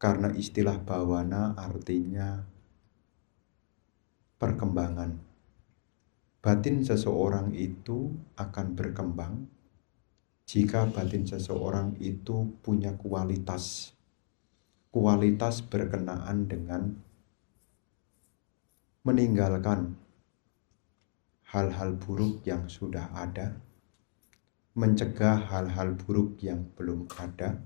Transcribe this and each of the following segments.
Karena istilah bawana artinya perkembangan. Batin seseorang itu akan berkembang jika batin seseorang itu punya kualitas berkenaan dengan meninggalkan hal-hal buruk yang sudah ada, mencegah hal-hal buruk yang belum ada,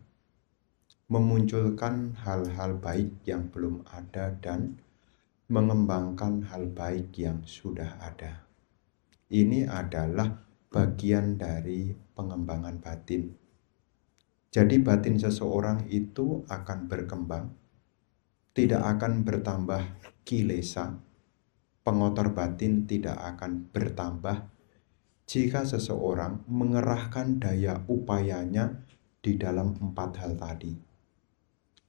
memunculkan hal-hal baik yang belum ada, dan mengembangkan hal baik yang sudah ada. Ini adalah bagian dari pengembangan batin. Jadi batin seseorang itu akan berkembang, tidak akan bertambah kilesa, pengotor batin tidak akan bertambah jika seseorang mengerahkan daya upayanya di dalam 4 hal tadi.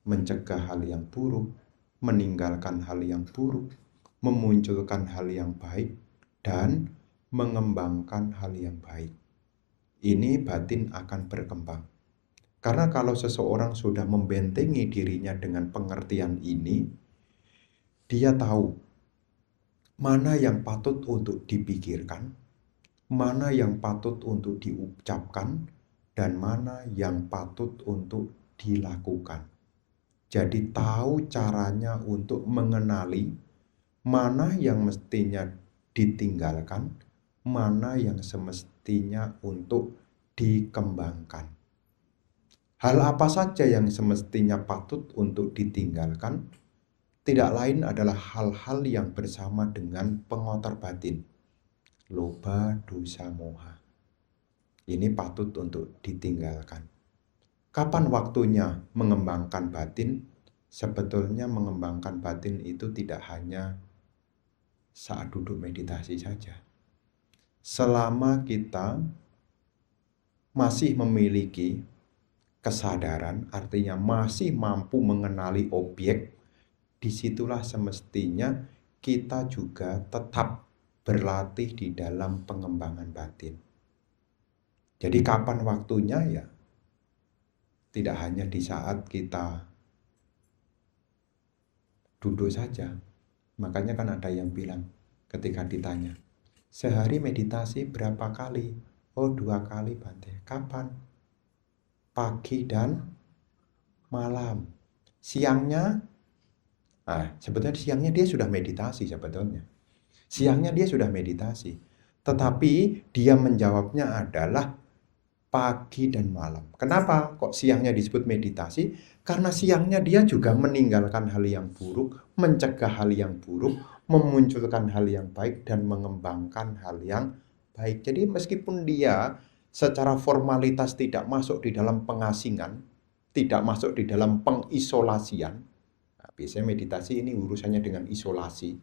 Mencegah hal yang buruk, meninggalkan hal yang buruk, memunculkan hal yang baik, dan mengembangkan hal yang baik. Ini batin akan berkembang. Karena kalau seseorang sudah membentengi dirinya dengan pengertian ini, dia tahu mana yang patut untuk dipikirkan, mana yang patut untuk diucapkan, dan mana yang patut untuk dilakukan. Jadi tahu caranya untuk mengenali mana yang mestinya ditinggalkan, mana yang semestinya untuk dikembangkan. Hal apa saja yang semestinya patut untuk ditinggalkan, tidak lain adalah hal-hal yang bersama dengan pengotor batin. Loba, dosa, moha. Ini patut untuk ditinggalkan. Kapan waktunya mengembangkan batin? Sebetulnya mengembangkan batin itu tidak hanya saat duduk meditasi saja. Selama kita masih memiliki kesadaran, artinya masih mampu mengenali objek, disitulah semestinya kita juga tetap berlatih di dalam pengembangan batin. Jadi kapan waktunya ya? Tidak hanya di saat kita duduk saja. Makanya kan ada yang bilang ketika ditanya, sehari meditasi berapa kali? Oh, 2 kali Bante. Kapan? Pagi dan malam. Siangnya, sebetulnya siangnya dia sudah meditasi sebetulnya. Siangnya dia sudah meditasi. Tetapi dia menjawabnya adalah pagi dan malam. Kenapa kok siangnya disebut meditasi? Karena siangnya dia juga meninggalkan hal yang buruk, mencegah hal yang buruk, memunculkan hal yang baik, dan mengembangkan hal yang baik. Jadi meskipun dia secara formalitas tidak masuk di dalam pengasingan, tidak masuk di dalam pengisolasian. Biasanya meditasi ini urusannya dengan isolasi.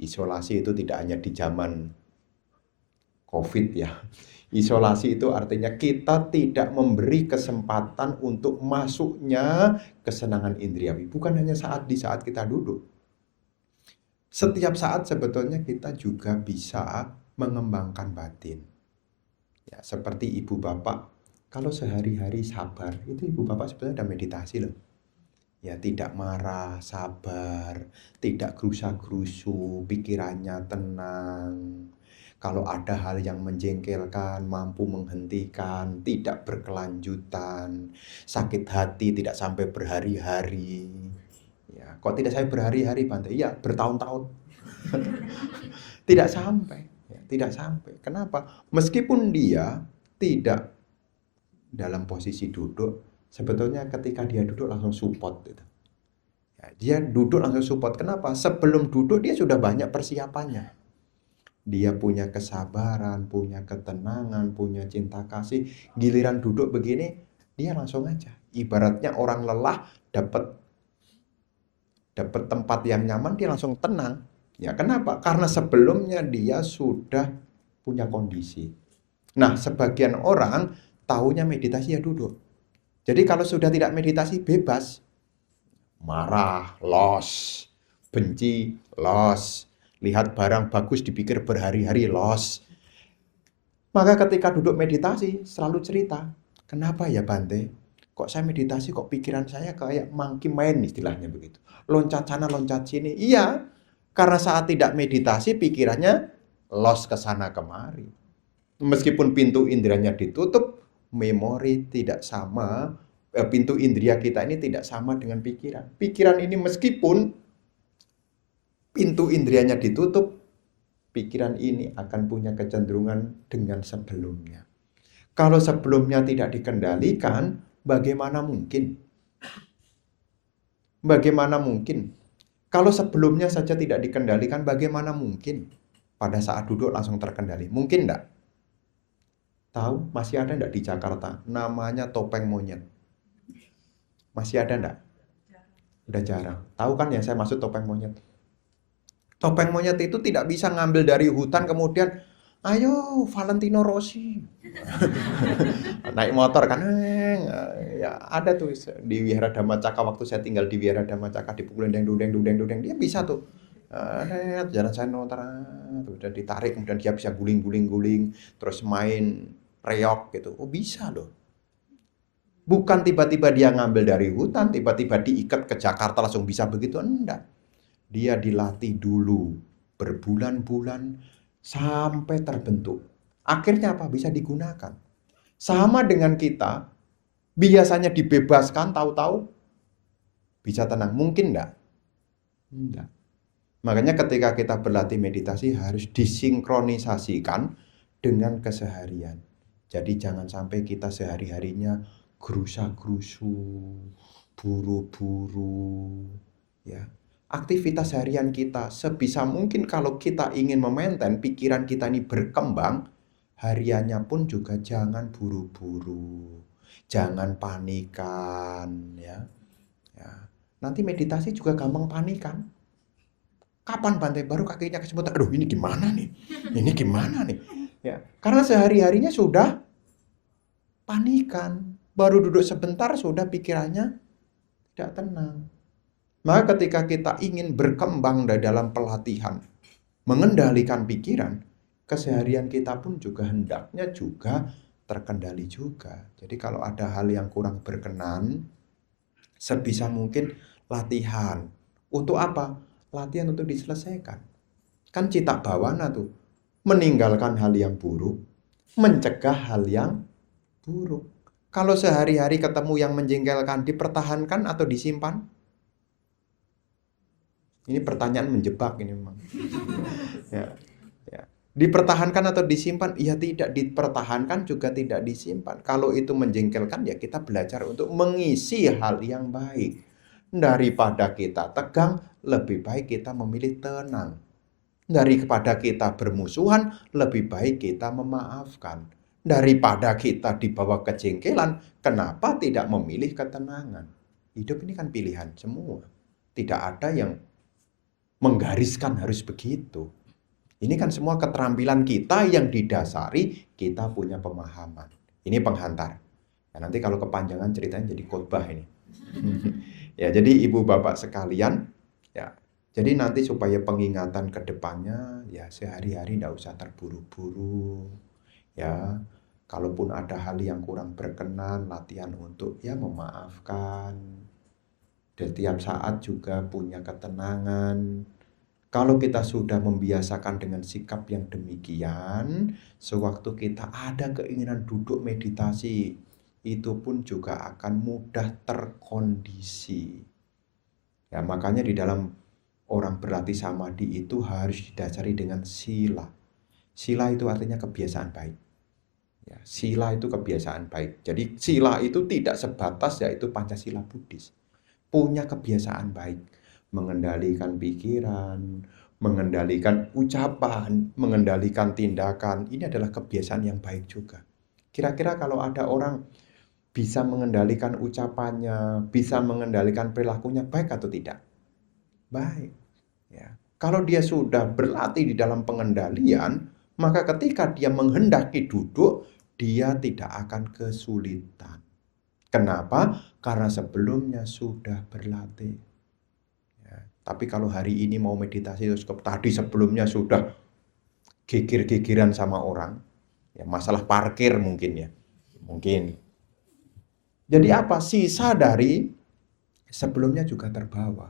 Isolasi itu tidak hanya di zaman COVID ya. Isolasi itu artinya kita tidak memberi kesempatan untuk masuknya kesenangan indriawi. Bukan hanya di saat kita duduk. Setiap saat sebetulnya kita juga bisa mengembangkan batin. Ya, seperti ibu bapak, kalau sehari-hari sabar, itu ibu bapak sebetulnya ada meditasi loh. Ya, tidak marah, sabar, tidak gerusa-gerusu, pikirannya tenang. Kalau ada hal yang menjengkelkan, mampu menghentikan, tidak berkelanjutan, sakit hati tidak sampai berhari-hari. Ya, kok tidak sampai berhari-hari, Bante? Iya, bertahun-tahun. Tidak sampai, ya, tidak sampai. Kenapa? Meskipun dia tidak dalam posisi duduk, sebetulnya ketika dia duduk langsung support gitu. Ya, dia duduk langsung support. Kenapa? Sebelum duduk dia sudah banyak persiapannya. Dia punya kesabaran, punya ketenangan, punya cinta kasih. Giliran duduk begini, dia langsung aja. Ibaratnya orang lelah dapat tempat yang nyaman, dia langsung tenang. Ya, kenapa? Karena sebelumnya dia sudah punya kondisi. Nah, sebagian orang taunya meditasi ya duduk. Jadi kalau sudah tidak meditasi bebas. Marah, los. Benci, los. Lihat barang bagus dipikir berhari-hari, los. Maka ketika duduk meditasi selalu cerita, kenapa ya Bante? Kok saya meditasi, kok pikiran saya kayak monkey mind istilahnya begitu. Loncat sana, loncat sini. Iya, karena saat tidak meditasi pikirannya lost ke sana kemari. Meskipun pintu inderanya ditutup, memori tidak sama, pintu indera kita ini tidak sama dengan pikiran. Pikiran ini meskipun pintu inderanya ditutup, pikiran ini akan punya kecenderungan dengan sebelumnya. Kalau sebelumnya tidak dikendalikan, bagaimana mungkin? Bagaimana mungkin? Kalau sebelumnya saja tidak dikendalikan, bagaimana mungkin pada saat duduk langsung terkendali? Mungkin enggak? Tahu, masih ada enggak di Jakarta? Namanya topeng monyet. Masih ada enggak? Udah jarang. Tahu kan yang saya maksud topeng monyet? Topeng monyet itu tidak bisa ngambil dari hutan kemudian, ayo Valentino Rossi. Naik motor kan, ya ada tuh di Wihara Dhammacaka waktu saya tinggal di Wihara Dhammacaka dipukulin dudeng, dia bisa tuh. Jalan saya motor, udah ditarik kemudian dia bisa guling, terus main reok gitu. Oh bisa loh. Bukan tiba-tiba dia ngambil dari hutan, tiba-tiba diikat ke Jakarta langsung bisa begitu, enggak. Dia dilatih dulu berbulan-bulan sampai terbentuk. Akhirnya apa? Bisa digunakan. Sama dengan kita, biasanya dibebaskan, tahu-tahu bisa tenang. Mungkin enggak? Enggak. Makanya ketika kita berlatih meditasi harus disinkronisasikan dengan keseharian. Jadi jangan sampai kita sehari-harinya gerusa-gerusu, buru-buru, ya. Aktivitas harian kita sebisa mungkin kalau kita ingin memaintain pikiran kita ini berkembang, hariannya pun juga jangan buru-buru, jangan panikan, ya. Nanti meditasi juga gampang panikan. Kapan Bante baru kakinya kesemutan? Aduh, ini gimana nih? Ini gimana nih? Ya, karena sehari-harinya sudah panikan. Baru duduk sebentar sudah pikirannya tidak tenang. Maka ketika kita ingin berkembang dalam pelatihan, mengendalikan pikiran, keseharian kita pun juga hendaknya juga terkendali juga. Jadi kalau ada hal yang kurang berkenan, sebisa mungkin latihan. Untuk apa? Latihan untuk diselesaikan. Kan cita bawana tuh, meninggalkan hal yang buruk, mencegah hal yang buruk. Kalau sehari-hari ketemu yang menjengkelkan, dipertahankan atau disimpan? Ini pertanyaan menjebak ini memang. Ya. Dipertahankan atau disimpan? Ya tidak dipertahankan juga tidak disimpan. Kalau itu menjengkelkan ya kita belajar untuk mengisi hal yang baik. Daripada kita tegang, lebih baik kita memilih tenang. Daripada kita bermusuhan, lebih baik kita memaafkan. Daripada kita dibawa kejengkelan, kenapa tidak memilih ketenangan? Hidup ini kan pilihan semua. Tidak ada yang menggariskan harus begitu. Ini kan semua keterampilan kita yang didasari kita punya pemahaman. Ini penghantar. Ya, nanti kalau kepanjangan ceritanya jadi khotbah ini. Ya, jadi ibu bapak sekalian, ya. Jadi nanti supaya pengingatan ke depannya, ya sehari-hari tidak usah terburu-buru. Ya, kalaupun ada hal yang kurang berkenan, latihan untuk ya memaafkan. Setiap saat juga punya ketenangan. Kalau kita sudah membiasakan dengan sikap yang demikian, sewaktu kita ada keinginan duduk meditasi, itu pun juga akan mudah terkondisi. Ya, makanya di dalam orang berlatih samadhi itu harus didasari dengan sila. Sila itu artinya kebiasaan baik. Ya, sila itu kebiasaan baik. Jadi sila itu tidak sebatas yaitu Pancasila Buddhis. Punya kebiasaan baik, mengendalikan pikiran, mengendalikan ucapan, mengendalikan tindakan. Ini adalah kebiasaan yang baik juga. Kira-kira kalau ada orang bisa mengendalikan ucapannya, bisa mengendalikan perilakunya, baik atau tidak? Baik. Ya. Kalau dia sudah berlatih di dalam pengendalian, maka ketika dia menghendaki duduk, dia tidak akan kesulitan. Kenapa? Karena sebelumnya sudah berlatih. Ya, tapi kalau hari ini mau meditasi terus tadi sebelumnya sudah gigir-gigiran sama orang, ya masalah parkir mungkin ya. Mungkin. Jadi apa? Sisa dari sebelumnya juga terbawa.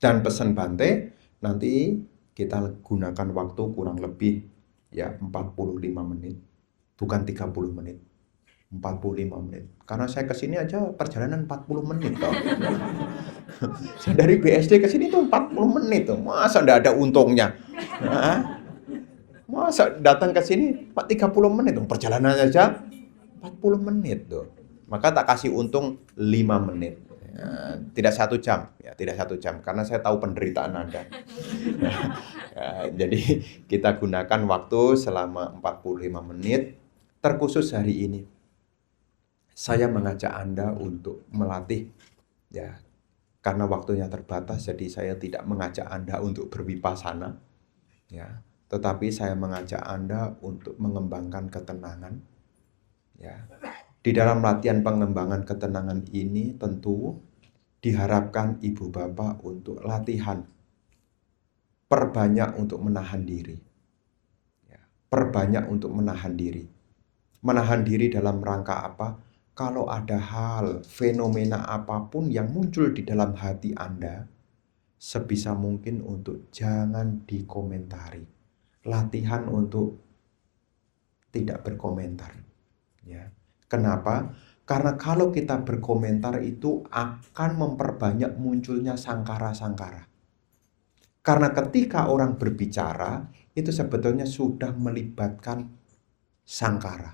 Dan pesan Bante, nanti kita gunakan waktu kurang lebih ya 45 menit. Bukan 30 menit. 45 menit. Karena saya kesini aja perjalanan 40 menit toh. Saya dari BSD ke sini tuh 40 menit tuh. Masa enggak ada untungnya? Hah? Masa datang ke sini 30 menit tuh. Perjalanan aja 40 menit tuh. Maka tak kasih untung 5 menit. Ya, tidak 1 jam, ya tidak 1 jam karena saya tahu penderitaan Anda. Ya, jadi kita gunakan waktu selama 45 menit terkhusus hari ini. Saya mengajak Anda untuk melatih ya karena waktunya terbatas jadi saya tidak mengajak Anda untuk berwipasana ya, tetapi saya mengajak Anda untuk mengembangkan ketenangan ya. Di dalam latihan pengembangan ketenangan ini tentu diharapkan ibu bapak untuk latihan perbanyak untuk menahan diri. Perbanyak untuk menahan diri. Menahan diri dalam rangka apa? Kalau ada hal, fenomena apapun yang muncul di dalam hati Anda, sebisa mungkin untuk jangan dikomentari. Latihan untuk tidak berkomentar. Ya. Kenapa? Karena kalau kita berkomentar itu akan memperbanyak munculnya sangkara-sangkara. Karena ketika orang berbicara, itu sebetulnya sudah melibatkan sangkara.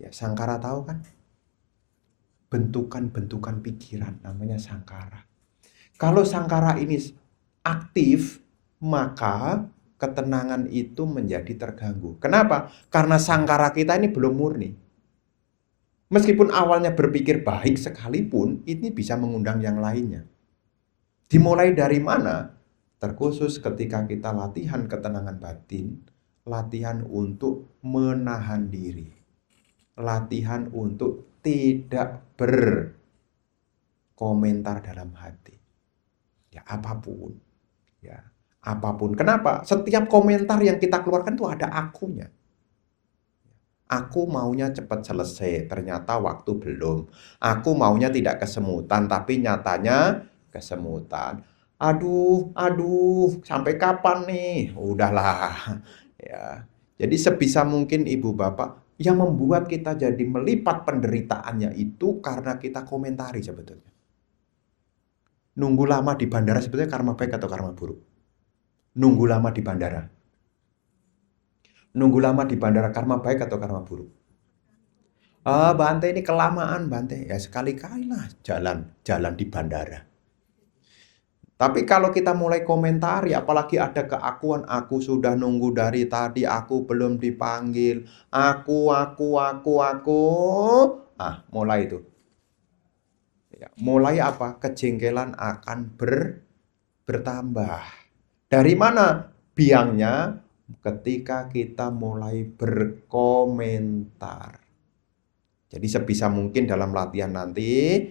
Ya, sangkara tahu kan? Bentukan-bentukan pikiran namanya sangkara. Kalau sangkara ini aktif, maka ketenangan itu menjadi terganggu. Kenapa? Karena sangkara kita ini belum murni. Meskipun awalnya berpikir baik sekalipun, ini bisa mengundang yang lainnya. Dimulai dari mana? Terkhusus ketika kita latihan ketenangan batin, latihan untuk menahan diri. Latihan untuk tidak berkomentar dalam hati. Ya, apapun. Ya, apapun. Kenapa? Setiap komentar yang kita keluarkan itu ada akunya. Aku maunya cepat selesai, ternyata waktu belum. Aku maunya tidak kesemutan, tapi nyatanya kesemutan. Aduh, sampai kapan nih? Udahlah. Ya. Jadi sebisa mungkin ibu bapak, yang membuat kita jadi melipat penderitaannya itu karena kita komentari sebetulnya. Nunggu lama di bandara sebetulnya karma baik atau karma buruk? Nunggu lama di bandara. Nunggu lama di bandara karma baik atau karma buruk? Bante ini kelamaan Bante. Ya sekali-kali lah jalan di bandara. Tapi kalau kita mulai komentari, apalagi ada keakuan, aku sudah nunggu dari tadi, aku belum dipanggil, aku. Mulai itu. Ya, mulai apa? Kejengkelan akan bertambah. Dari mana biangnya? Ketika kita mulai berkomentar. Jadi sebisa mungkin dalam latihan nanti,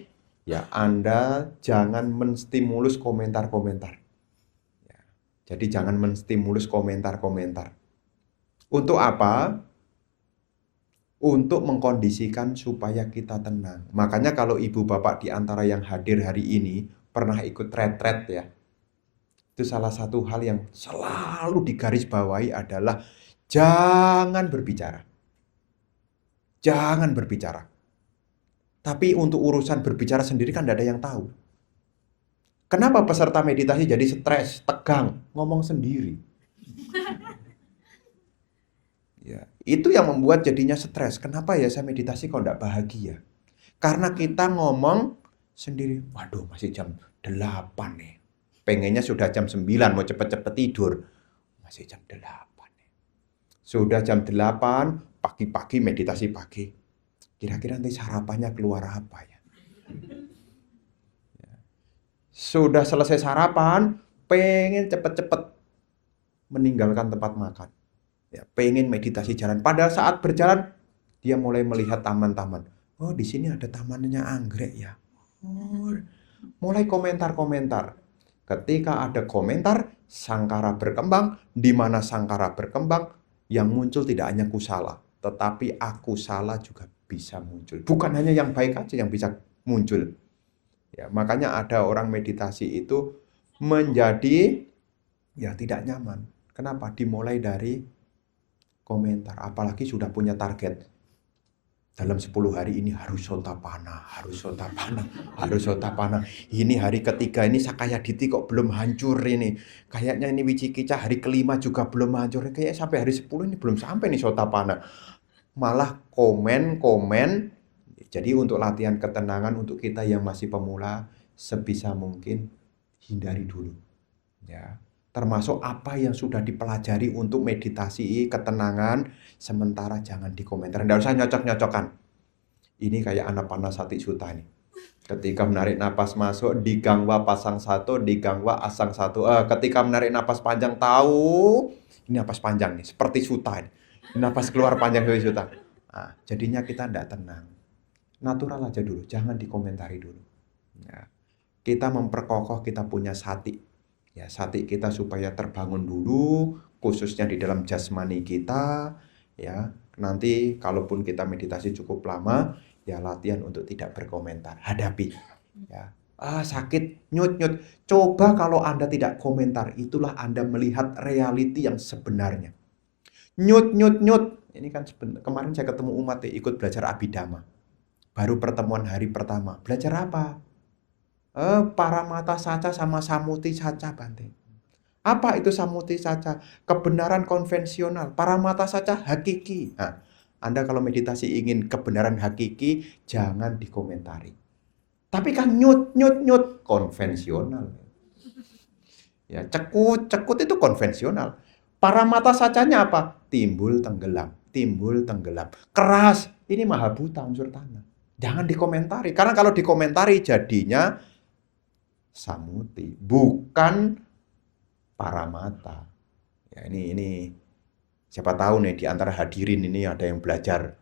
ya Anda jangan menstimulus komentar-komentar. Ya, jadi jangan menstimulus komentar-komentar. Untuk apa? Untuk mengkondisikan supaya kita tenang. Makanya kalau ibu bapak di antara yang hadir hari ini pernah ikut retret ya. Itu salah satu hal yang selalu digarisbawahi adalah jangan berbicara. Jangan berbicara. Tapi untuk urusan berbicara sendiri kan tidak ada yang tahu. Kenapa peserta meditasi jadi stres, tegang, ngomong sendiri? Ya, itu yang membuat jadinya stres. Kenapa ya saya meditasi kok tidak bahagia? Karena kita ngomong sendiri. Waduh, masih jam 8 nih. Pengennya sudah jam 9 mau cepet-cepet tidur. Masih jam 8 nih. Sudah jam 8, pagi-pagi meditasi pagi. Kira-kira nanti sarapannya keluar apa ya? Sudah selesai sarapan, pengen cepet-cepet meninggalkan tempat makan. Ya, pengen meditasi jalan. Pada saat berjalan, dia mulai melihat taman-taman. Oh, di sini ada tamannya anggrek ya. Oh, mulai komentar-komentar. Ketika ada komentar, sangkara berkembang. Di mana sangkara berkembang, yang muncul tidak hanya kusala, tetapi aku salah juga bisa muncul. Bukan hanya yang baik aja yang bisa muncul. Ya, makanya ada orang meditasi itu menjadi ya tidak nyaman. Kenapa? Dimulai dari komentar, apalagi sudah punya target. Dalam 10 hari ini harus sotapana, harus sotapana, harus sotapana. Ini hari ketiga ini Sakayaditi kok belum hancur ini. Kayaknya ini Wicikicca hari kelima juga belum hancur. Kayaknya sampai hari 10 ini belum sampai nih sotapana. Malah komen. Jadi untuk latihan ketenangan untuk kita yang masih pemula, sebisa mungkin hindari dulu. Ya. Termasuk apa yang sudah dipelajari untuk meditasi ketenangan, sementara jangan dikomentar. Nggak usah nyocok-nyocokan. Ini kayak Anapanasati Sutta ini. Ketika menarik napas masuk, digangwa pasang satu, digangwa asang satu. Ketika menarik napas panjang, tahu ini napas panjang nih, seperti Sutta ini. Napas keluar panjang seperti Sutta. Nah, jadinya kita tidak tenang. Natural aja dulu, jangan dikomentari dulu. Ya. Kita memperkokoh kita punya sati. Ya, sati kita supaya terbangun dulu, khususnya di dalam jasmani kita. Ya, nanti kalaupun kita meditasi cukup lama, ya latihan untuk tidak berkomentar. Hadapi. Ya. Sakit, nyut. Coba kalau Anda tidak komentar, itulah Anda melihat reality yang sebenarnya. Nyut. Ini kan kemarin saya ketemu umat ikut belajar Abhidhamma. Baru pertemuan hari pertama. Belajar apa? Paramata Saca sama Samuti Saca, Bante. Apa itu Samuti Saca? Kebenaran konvensional. Paramata Saca hakiki. Nah, Anda kalau meditasi ingin kebenaran hakiki, jangan dikomentari. Tapi kan nyut. Konvensional. Ya, cekut itu konvensional. Paramata Sacanya apa? Timbul tenggelam. Keras. Ini Mahabhuta unsur tanah. Jangan dikomentari. Karena kalau dikomentari jadinya Samuti, bukan Paramata. Ya, ini siapa tahu nih di antara hadirin ini ada yang belajar.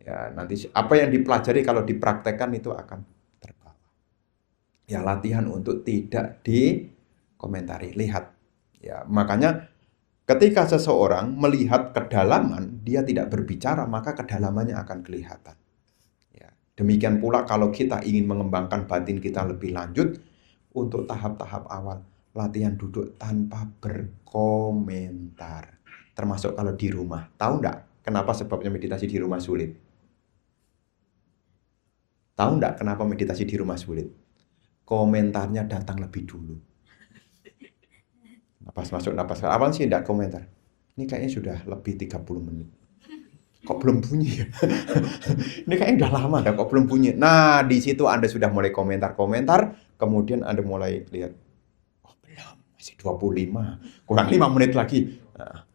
Ya, nanti apa yang dipelajari kalau dipraktekkan itu akan terbawa. Ya, latihan untuk tidak dikomentari, lihat. Ya, makanya ketika seseorang melihat kedalaman, dia tidak berbicara, maka kedalamannya akan kelihatan. Ya, demikian pula kalau kita ingin mengembangkan batin kita lebih lanjut, untuk tahap-tahap awal, latihan duduk tanpa berkomentar. Termasuk kalau di rumah. Tahu nggak kenapa sebabnya meditasi di rumah sulit? Tahu nggak kenapa meditasi di rumah sulit? Komentarnya datang lebih dulu. Napas masuk, napas keluar. Awal sih nggak komentar. Ini kayaknya sudah lebih 30 menit. Kok belum bunyi ya? Ini kayaknya udah lama dah kok belum bunyi. Nah, di situ Anda sudah mulai komentar, kemudian Anda mulai lihat, oh belum, masih 25, kurang 5 menit lagi. Nah,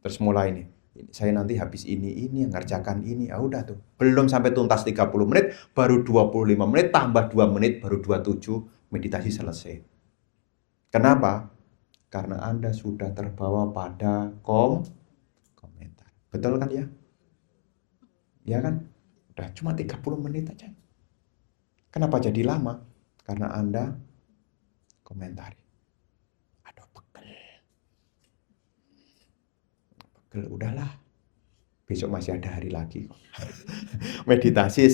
terus mulai nih, saya nanti habis ini yang ngerjakan ini. Ya udah tuh, belum sampai tuntas 30 menit, baru 25 menit, tambah 2 menit, baru 27, meditasi selesai. Kenapa? Karena Anda sudah terbawa pada komentar. Betul kan ya? Ya kan? Udah cuma 30 menit aja. Kenapa jadi lama? Karena Anda komentari. Aduh, pegel. Udahlah. Besok masih ada hari lagi kok. Meditasi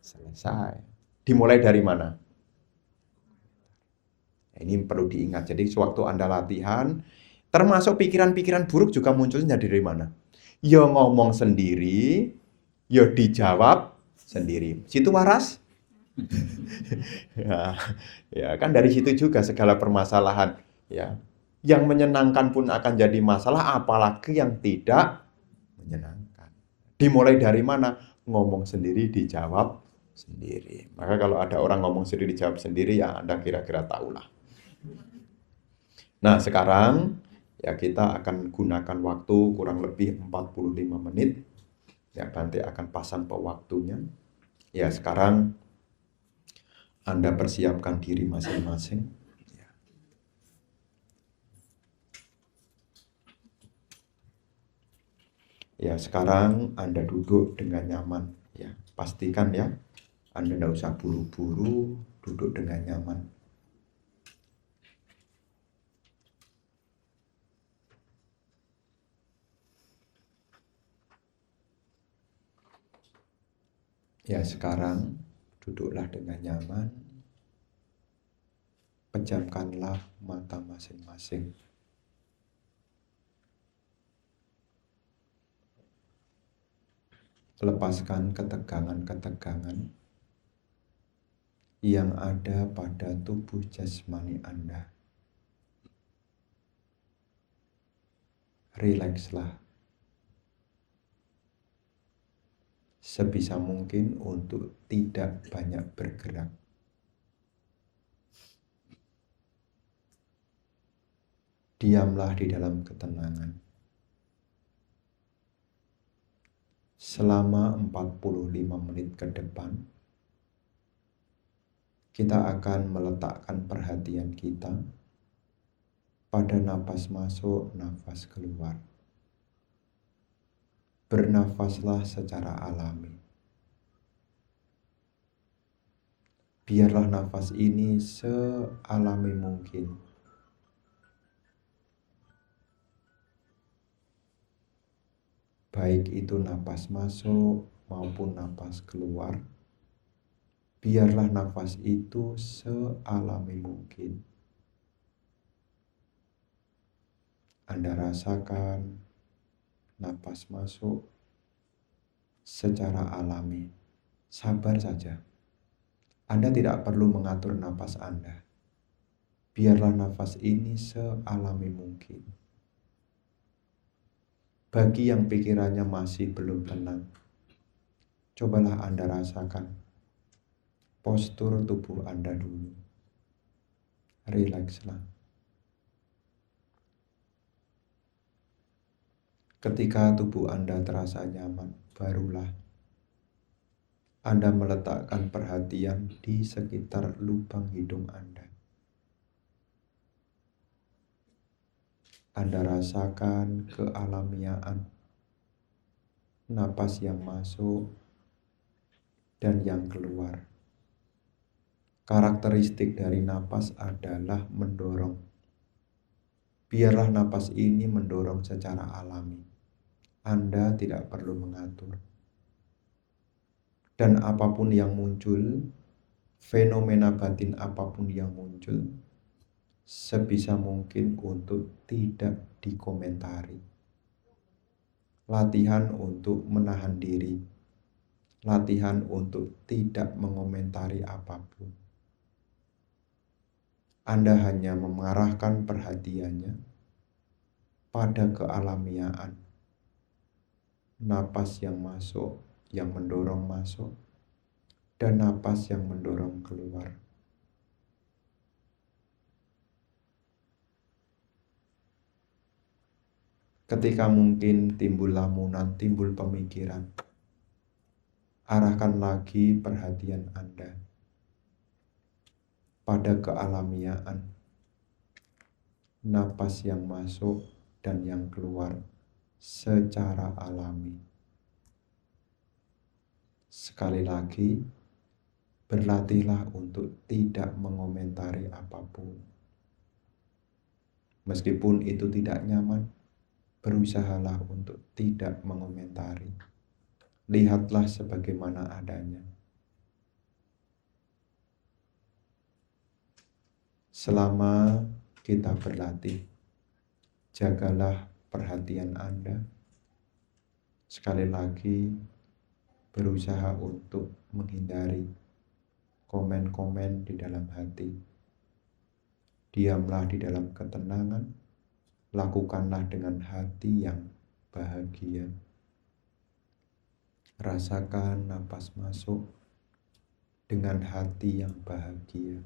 selesai. Dimulai dari mana? Ini perlu diingat. Jadi sewaktu Anda latihan, termasuk pikiran-pikiran buruk juga munculnya dari mana? Ya ngomong sendiri, ya dijawab sendiri. Situ waras? Ya, ya kan dari situ juga segala permasalahan. Ya, yang menyenangkan pun akan jadi masalah, apalagi yang tidak menyenangkan. Dimulai dari mana? Ngomong sendiri, dijawab sendiri. Maka kalau ada orang ngomong sendiri, dijawab sendiri, ya Anda kira-kira tahulah. Nah, sekarang ya kita akan gunakan waktu kurang lebih 45 menit. Ya, Bante akan pasang pewaktunya. Ya, sekarang Anda persiapkan diri masing-masing. Ya, sekarang Anda duduk dengan nyaman. Ya, pastikan ya, Anda tidak usah buru-buru, duduk dengan nyaman. Ya, sekarang duduklah dengan nyaman, pejamkanlah mata masing-masing. Lepaskan ketegangan-ketegangan yang ada pada tubuh jasmani Anda. Rilekslah sebisa mungkin untuk tidak banyak bergerak. Diamlah di dalam ketenangan. Selama 45 menit ke depan, kita akan meletakkan perhatian kita pada napas masuk, napas keluar. Bernafaslah secara alami. Biarlah nafas ini sealami mungkin. Baik itu napas masuk maupun napas keluar. Biarlah nafas itu sealami mungkin. Anda rasakan napas masuk secara alami. Sabar saja. Anda tidak perlu mengatur napas Anda. Biarlah nafas ini sealami mungkin. Bagi yang pikirannya masih belum tenang, cobalah Anda rasakan postur tubuh Anda dulu. Rilekslah. Ketika tubuh Anda terasa nyaman, barulah Anda meletakkan perhatian di sekitar lubang hidung Anda. Anda rasakan kealamiaan napas yang masuk dan yang keluar. Karakteristik dari napas adalah mendorong. Biarlah napas ini mendorong secara alami. Anda tidak perlu mengatur. Dan apapun yang muncul, fenomena batin apapun yang muncul, sebisa mungkin untuk tidak dikomentari. Latihan untuk menahan diri. Latihan untuk tidak mengomentari apapun. Anda hanya mengarahkan perhatiannya pada kealamiaan. Napas yang masuk, yang mendorong masuk, dan napas yang mendorong keluar. Ketika mungkin timbul lamunan, timbul pemikiran, arahkan lagi perhatian Anda pada kealamiaan napas yang masuk dan yang keluar secara alami. Sekali lagi, berlatihlah untuk tidak mengomentari apapun. Meskipun itu tidak nyaman, berusahalah untuk tidak mengomentari. Lihatlah sebagaimana adanya. Selama kita berlatih, jagalah perhatian Anda. Sekali lagi, berusaha untuk menghindari komen-komen di dalam hati. Diamlah di dalam ketenangan. Lakukanlah dengan hati yang bahagia. Rasakan napas masuk dengan hati yang bahagia.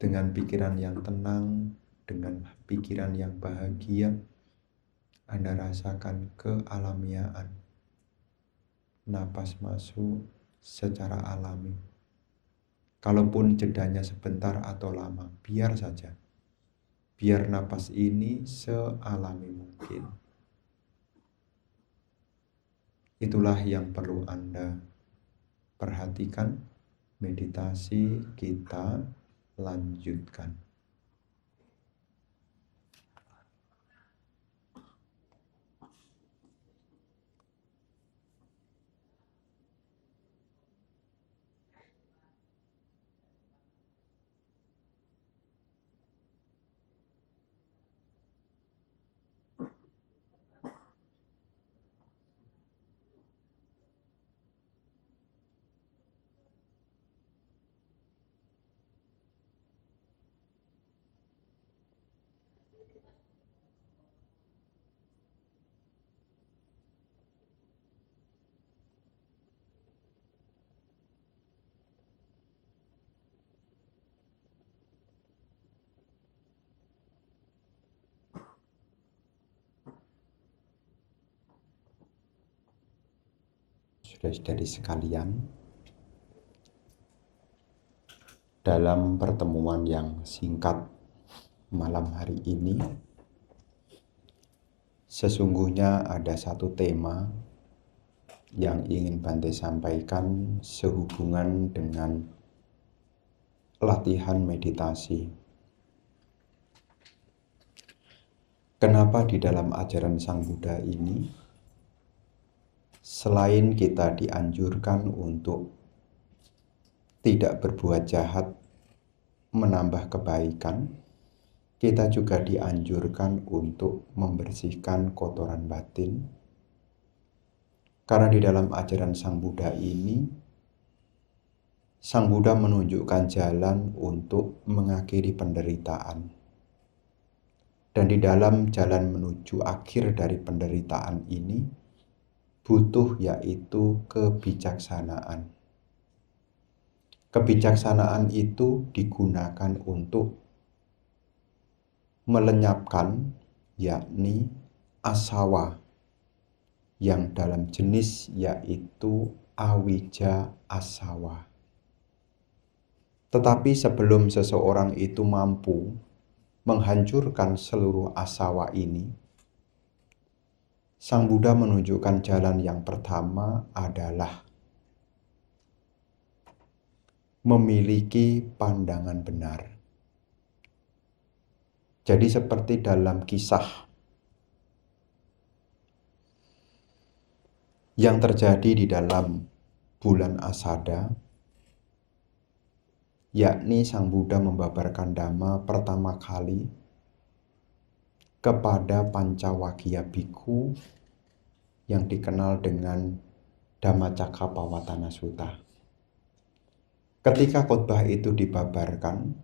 Dengan pikiran yang tenang, dengan pikiran yang bahagia, Anda rasakan kealamiaan napas masuk secara alami. Kalaupun jedanya sebentar atau lama, biar saja. Biar napas ini sealami mungkin. Itulah yang perlu Anda perhatikan. Meditasi kita lanjutkan. saudara-saudari sekalian, dalam pertemuan yang singkat malam hari ini, sesungguhnya ada satu tema yang ingin Bante sampaikan sehubungan dengan latihan meditasi. Kenapa di dalam ajaran Sang Buddha ini, selain kita dianjurkan untuk tidak berbuat jahat, menambah kebaikan, kita juga dianjurkan untuk membersihkan kotoran batin. Karena di dalam ajaran Sang Buddha ini, Sang Buddha menunjukkan jalan untuk mengakhiri penderitaan. Dan di dalam jalan menuju akhir dari penderitaan ini, butuh yaitu kebijaksanaan. Kebijaksanaan itu digunakan untuk melenyapkan, yakni asawa, yang dalam jenis yaitu awija asawa. Tetapi sebelum seseorang itu mampu menghancurkan seluruh asawa ini, Sang Buddha menunjukkan jalan yang pertama adalah memiliki pandangan benar. Jadi seperti dalam kisah yang terjadi di dalam bulan Asada, yakni Sang Buddha membabarkan Dhamma pertama kali kepada Pancawakkhya Bhikkhu yang dikenal dengan Dhammacakkappawatana Sutta. Ketika khotbah itu dibabarkan,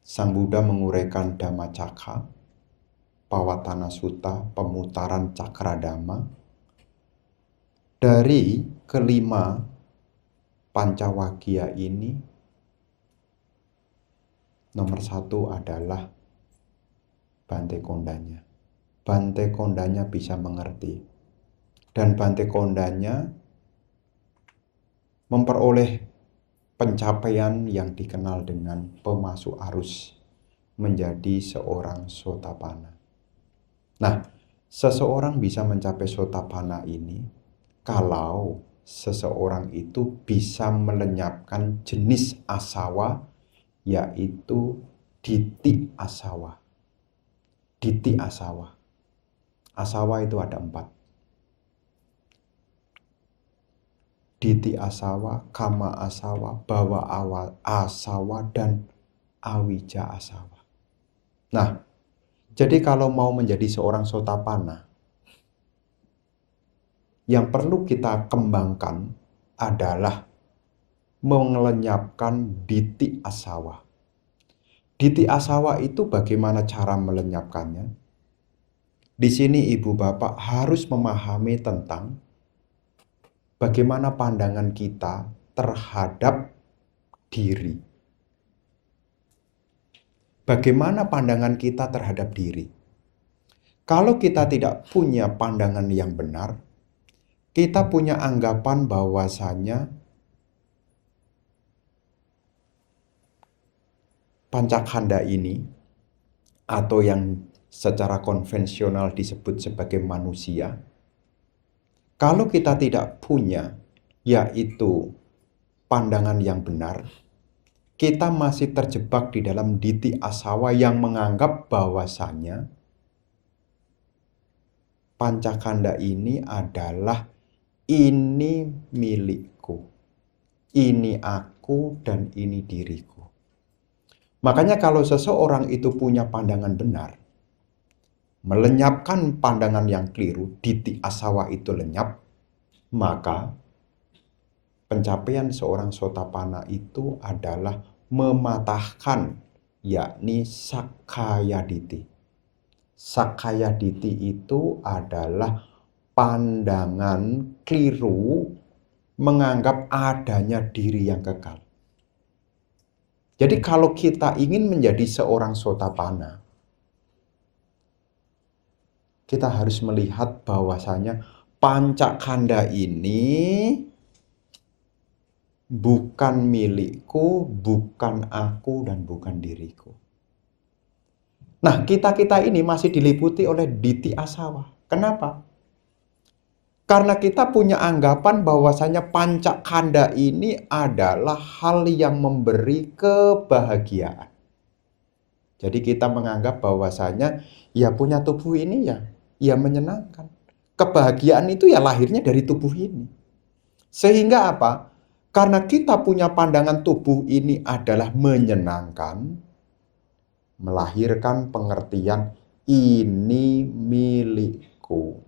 Sang Buddha menguraikan Dhammacakkappawatana Sutta, pemutaran Cakradhamma. Dari kelima Pancawakkhya ini, nomor satu adalah Bante Kondanya. Bante Kondanya bisa mengerti. Dan Bante Kondanya memperoleh pencapaian yang dikenal dengan pemasuk arus menjadi seorang Sotapanna. Nah, seseorang bisa mencapai Sotapanna ini kalau seseorang itu bisa melenyapkan jenis asawa, yaitu ditthi asawa. Ditthi asawa. Asawa itu ada 4. Ditthi asawa, kama asawa, bhava asawa, dan awija asawa. Nah, jadi kalau mau menjadi seorang Sotapanna, yang perlu kita kembangkan adalah melenyapkan ditthi asawa. Ditthi asawa itu bagaimana cara melenyapkannya? Di sini ibu bapak harus memahami tentang bagaimana pandangan kita terhadap diri. Bagaimana pandangan kita terhadap diri? Kalau kita tidak punya pandangan yang benar, kita punya anggapan bahwasanya Pancakkhanda ini, atau yang secara konvensional disebut sebagai manusia, kalau kita tidak punya yaitu pandangan yang benar, kita masih terjebak di dalam ditthi asawa yang menganggap bahwasanya Pancakkhanda ini adalah ini milikku, ini aku, dan ini diriku. Makanya kalau seseorang itu punya pandangan benar, melenyapkan pandangan yang keliru, ditthi asawa itu lenyap, maka pencapaian seorang Sotapanna itu adalah mematahkan, yakni sakkaya ditthi. Sakkaya ditthi itu adalah pandangan keliru menganggap adanya diri yang kekal. Jadi kalau kita ingin menjadi seorang Sotapanna, kita harus melihat bahwasanya Pancakanda ini bukan milikku, bukan aku, dan bukan diriku. Nah, kita-kita ini masih diliputi oleh Ditthi Asawa. Kenapa? Karena kita punya anggapan bahwasanya pancakanda ini adalah hal yang memberi kebahagiaan. Jadi kita menganggap bahwasanya ya punya tubuh ini ya menyenangkan. Kebahagiaan itu ya lahirnya dari tubuh ini. Sehingga apa? Karena kita punya pandangan tubuh ini adalah menyenangkan, melahirkan pengertian ini milikku.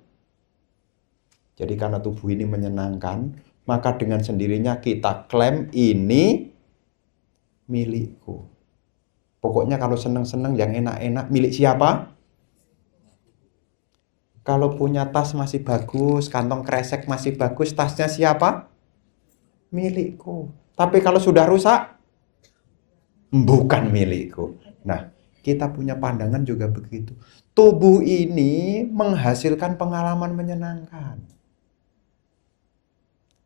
Jadi karena tubuh ini menyenangkan, maka dengan sendirinya kita klaim ini milikku. Pokoknya kalau seneng-seneng yang enak-enak, milik siapa? Kalau punya tas masih bagus, kantong kresek masih bagus, tasnya siapa? Milikku. Tapi kalau sudah rusak, bukan milikku. Nah, kita punya pandangan juga begitu. Tubuh ini menghasilkan pengalaman menyenangkan.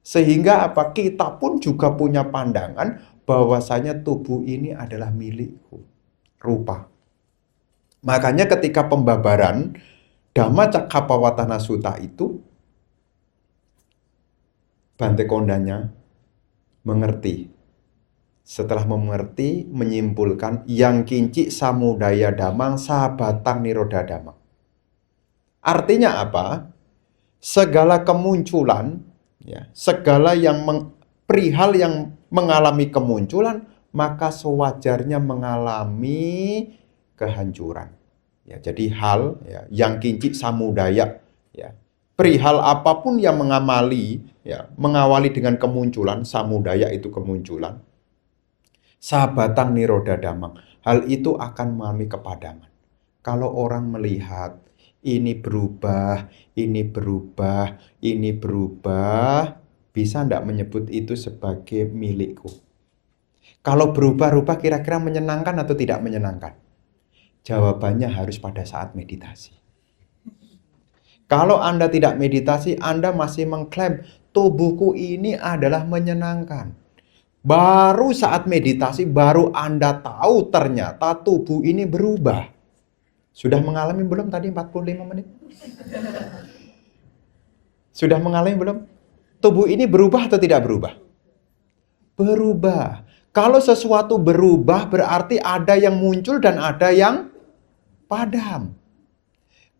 Sehingga apa? Kita pun juga punya pandangan bahwasanya tubuh ini adalah milikku. Rupa. Makanya ketika pembabaran Dhammacakkappavattana Sutta itu, Bante Kondanya mengerti. Setelah mengerti, menyimpulkan yang kinci samudaya damang sabatang nirodha damang. Artinya apa? Segala kemunculan, ya, segala yang perihal yang mengalami kemunculan, maka sewajarnya mengalami kehancuran. Ya, jadi hal ya, yang kinci samudaya, ya, perihal apapun yang mengawali dengan kemunculan, samudaya itu kemunculan, sabatang nirodha damang, hal itu akan mengalami kepadaman. Kalau orang melihat ini berubah, ini berubah, ini berubah, bisa enggak menyebut itu sebagai milikku? Kalau berubah-ubah kira-kira menyenangkan atau tidak menyenangkan? Jawabannya harus pada saat meditasi. Kalau Anda tidak meditasi, Anda masih mengklaim tubuhku ini adalah menyenangkan. Baru saat meditasi, baru Anda tahu ternyata tubuh ini berubah. Sudah mengalami belum tadi 45 menit? Sudah mengalami belum? Tubuh ini berubah atau tidak berubah? Berubah. Kalau sesuatu berubah berarti ada yang muncul dan ada yang padam.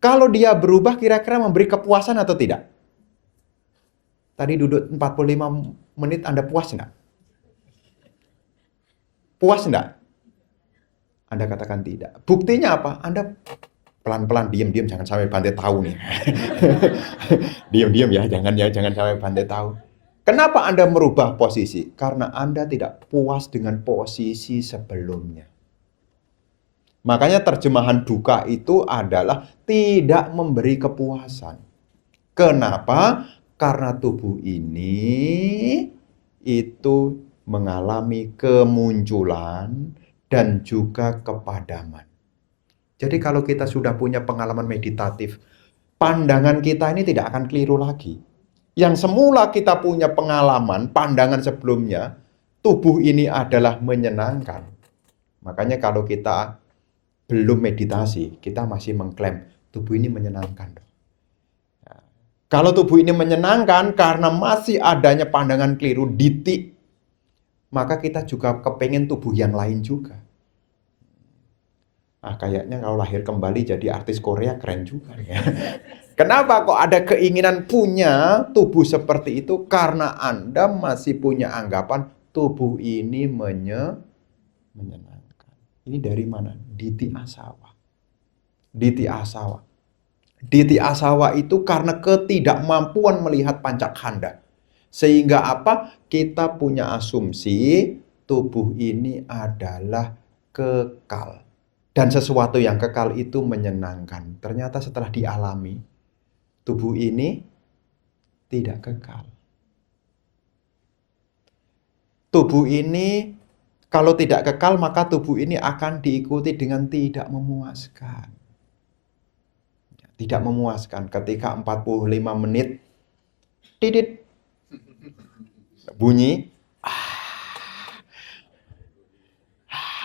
Kalau dia berubah kira-kira memberi kepuasan atau tidak? Tadi duduk 45 menit Anda puas enggak? Puas enggak? Anda katakan tidak. Buktinya apa? Anda pelan-pelan, diam-diam, jangan sampai Bante tahu nih. Diam-diam ya, jangan sampai Bante tahu. Kenapa Anda merubah posisi? Karena Anda tidak puas dengan posisi sebelumnya. Makanya terjemahan duka itu adalah tidak memberi kepuasan. Kenapa? Karena tubuh ini itu mengalami kemunculan dan juga kepadaman. Jadi kalau kita sudah punya pengalaman meditatif, pandangan kita ini tidak akan keliru lagi. Yang semula kita punya pengalaman, pandangan sebelumnya, tubuh ini adalah menyenangkan. Makanya kalau kita belum meditasi, kita masih mengklaim tubuh ini menyenangkan. Kalau tubuh ini menyenangkan karena masih adanya pandangan keliru ditthi, maka kita juga kepengen tubuh yang lain juga. Kayaknya kalau lahir kembali jadi artis Korea keren juga ya. Kenapa kok ada keinginan punya tubuh seperti itu? Karena Anda masih punya anggapan tubuh ini menyenangkan. Ini dari mana? Ditthi Asawa. Ditthi Asawa. Ditthi Asawa itu karena ketidakmampuan melihat pancakanda. Sehingga apa? Kita punya asumsi tubuh ini adalah kekal. Dan sesuatu yang kekal itu menyenangkan. Ternyata setelah dialami, tubuh ini tidak kekal. Tubuh ini kalau tidak kekal, maka tubuh ini akan diikuti dengan tidak memuaskan. Tidak memuaskan ketika 45 menit Didit. Bunyi.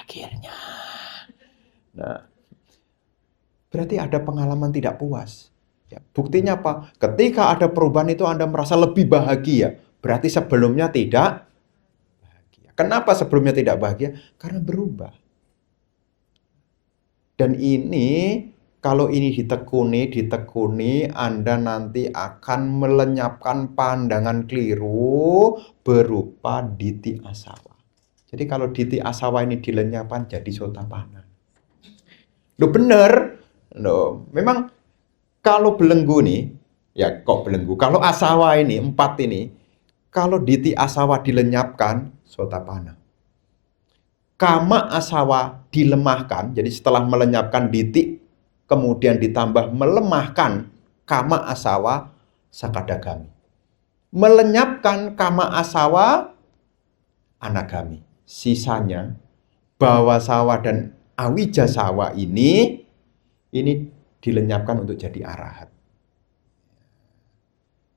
Akhirnya. Nah, berarti ada pengalaman tidak puas. Ya, buktinya apa? Ketika ada perubahan itu Anda merasa lebih bahagia. Berarti sebelumnya tidak bahagia. Kenapa sebelumnya tidak bahagia? Karena berubah. Dan ini, kalau ini ditekuni, Anda nanti akan melenyapkan pandangan keliru berupa diti asawa. Jadi kalau diti asawa ini dilenyapkan jadi sotapana. Loh bener. Loh, memang kalau belenggu nih, ya kok belenggu? Kalau asawa ini, 4 ini, kalau diti asawa dilenyapkan, sotapana. Kama asawa dilemahkan, jadi setelah melenyapkan diti, kemudian ditambah melemahkan kama asawa, sakadagami. Melenyapkan kama asawa, anagami. Sisanya, bawa sawa dan awija sawa ini dilenyapkan untuk jadi arahat.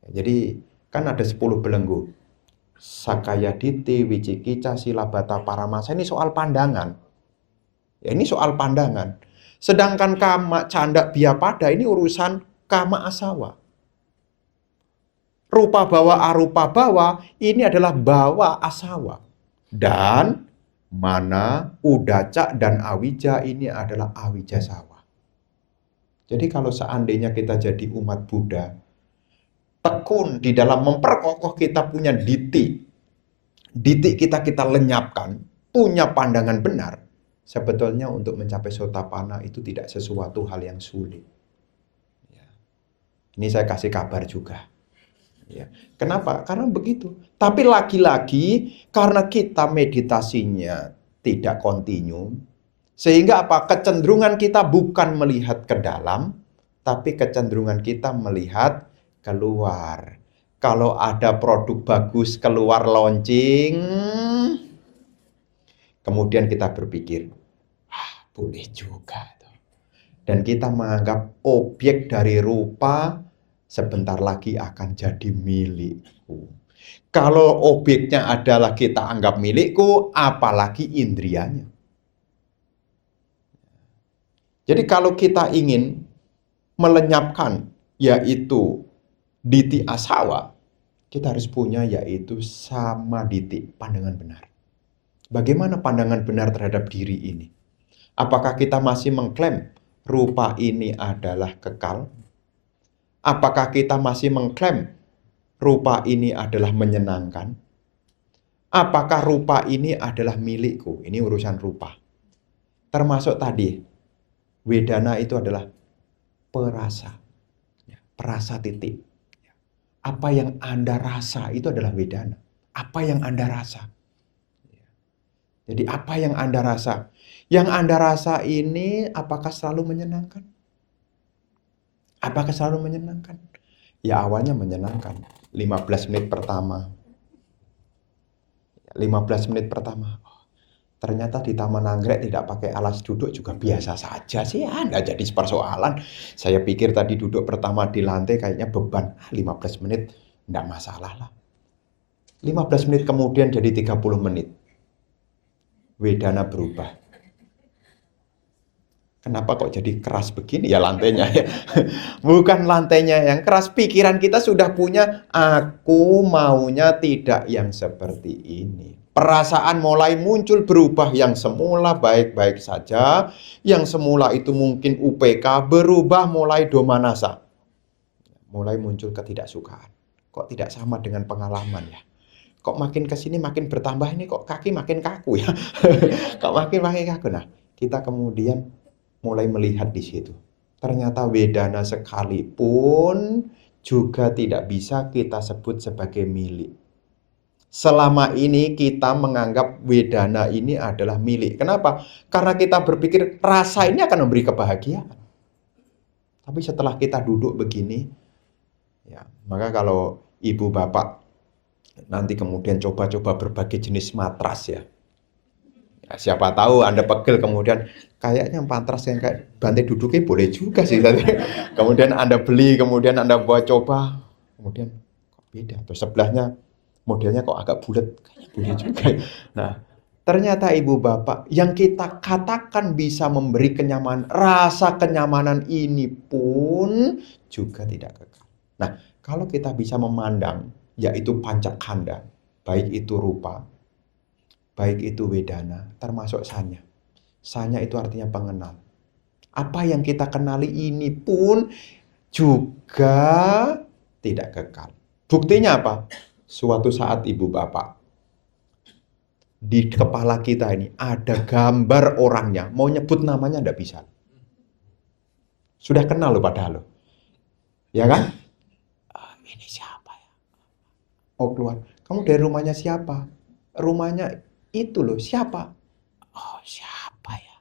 Jadi kan ada 10 belenggu. Sakaya diti, wicikica, silabata, paramasa. Ini soal pandangan. Ya, ini soal pandangan. Sedangkan kama, canda, biapada ini urusan kama asawa. Rupa bawa, arupa bawa, ini adalah bawa asawa. Dan mana, udaca, dan awija ini adalah awija sawa. Jadi kalau seandainya kita jadi umat Buddha, tekun di dalam memperkokoh kita punya diti. Diti kita lenyapkan, punya pandangan benar. Sebetulnya untuk mencapai sotapana itu tidak sesuatu hal yang sulit. Ya. Ini saya kasih kabar juga. Ya. Kenapa? Karena begitu. Tapi lagi-lagi karena kita meditasinya tidak kontinu, sehingga apa? Kecenderungan kita bukan melihat ke dalam, tapi kecenderungan kita melihat keluar. Kalau ada produk bagus keluar launching, kemudian kita berpikir, boleh juga. Dan kita menganggap objek dari rupa sebentar lagi akan jadi milikku. Kalau objeknya adalah kita anggap milikku, apalagi indrianya. Jadi kalau kita ingin melenyapkan yaitu diti asawa, kita harus punya yaitu sama diti, pandangan benar. Bagaimana pandangan benar terhadap diri ini? Apakah kita masih mengklaim rupa ini adalah kekal? Apakah kita masih mengklaim rupa ini adalah menyenangkan? Apakah rupa ini adalah milikku? Ini urusan rupa. Termasuk tadi, wedana itu adalah perasa. Perasa titik. Apa yang Anda rasa itu adalah wedana. Apa yang Anda rasa. Jadi apa yang Anda rasa? Yang Anda rasa ini apakah selalu menyenangkan? Apakah selalu menyenangkan? Ya awalnya menyenangkan. 15 menit pertama. 15 menit pertama. Ternyata di Taman Anggrek tidak pakai alas duduk juga biasa saja sih. Anda jadi persoalan. Saya pikir tadi duduk pertama di lantai kayaknya beban. 15 menit tidak masalah lah. 15 menit kemudian jadi 30 menit. Wedana berubah. Kenapa kok jadi keras begini ya lantainya ya? Bukan lantainya yang keras, pikiran kita sudah punya, aku maunya tidak yang seperti ini. Perasaan mulai muncul berubah, yang semula baik-baik saja, yang semula itu mungkin UPK, berubah mulai domanasa. Mulai muncul ketidaksukaan. Kok tidak sama dengan pengalaman ya? Kok makin kesini makin bertambah ini, kok kaki makin kaku ya? Kok makin kaku. Nah, kita kemudian mulai melihat di situ. Ternyata wedana sekalipun juga tidak bisa kita sebut sebagai milik. Selama ini kita menganggap wedana ini adalah milik. Kenapa? Karena kita berpikir rasa ini akan memberi kebahagiaan. Tapi setelah kita duduk begini, ya, maka kalau ibu bapak nanti kemudian coba-coba berbagai jenis matras ya. Ya, siapa tahu Anda pegel kemudian kayaknya matras yang kayak bantai duduknya boleh juga sih. Kemudian Anda beli, kemudian Anda bawa coba, kemudian Beda. Terus sebelahnya modelnya kok agak bulat, kayaknya boleh juga. Nah, ternyata ibu bapak yang kita katakan bisa memberi kenyamanan, rasa kenyamanan ini pun juga tidak kekal. Nah, kalau kita bisa memandang, yaitu pancakkhanda, baik itu rupa, baik itu wedana, termasuk sanya. Sanya itu artinya pengenal. Apa yang kita kenali ini pun juga tidak kekal. Buktinya apa? Suatu saat ibu bapak, di kepala kita ini ada gambar orangnya, mau nyebut namanya enggak bisa. Sudah kenal loh padahal loh. Ya kan? Ini siapa ya? Oh keluar. Kamu dari rumahnya siapa? Rumahnya itu loh, siapa? Oh siapa ya?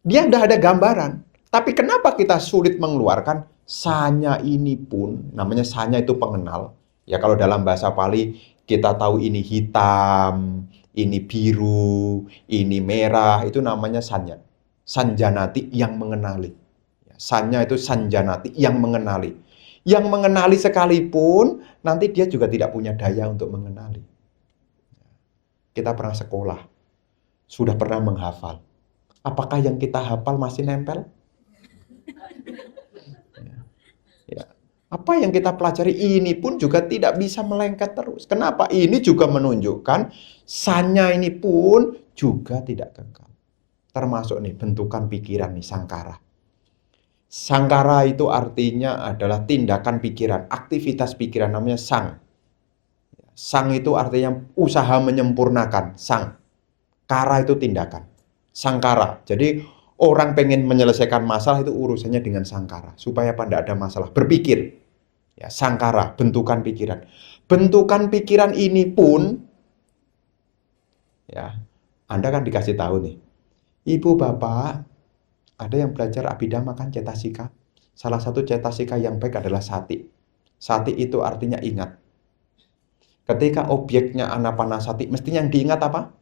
Dia udah ada gambaran. Tapi kenapa kita sulit mengeluarkan? Sanya ini pun, namanya sanya itu pengenal. Ya kalau dalam bahasa Pali, kita tahu ini hitam, ini biru, ini merah, itu namanya sanya. Sanjanati yang mengenali. Sanya itu sanjanati yang mengenali. Yang mengenali sekalipun, nanti dia juga tidak punya daya untuk mengenali. Kita pernah sekolah, sudah pernah menghafal. Apakah yang kita hafal masih nempel? Ya. Apa yang kita pelajari ini pun juga tidak bisa melengket terus. Kenapa? Ini juga menunjukkan sanya ini pun juga tidak kekal. Termasuk nih bentukan pikiran nih, sangkara. Sangkara itu artinya adalah tindakan pikiran, aktivitas pikiran, namanya sang. Sang itu artinya usaha menyempurnakan, sang. Kara itu tindakan. Sangkara. Jadi orang pengen menyelesaikan masalah itu urusannya dengan sangkara. Supaya apa? Tidak ada masalah. Berpikir. Ya, sangkara, bentukan pikiran. Bentukan pikiran ini pun, ya, Anda kan dikasih tahu nih. Ibu, bapak, ada yang belajar Abhidhamma kan, cetasika. Salah satu cetasika yang baik adalah sati. Sati itu artinya ingat. Ketika objeknya anapanasati, mestinya yang diingat apa?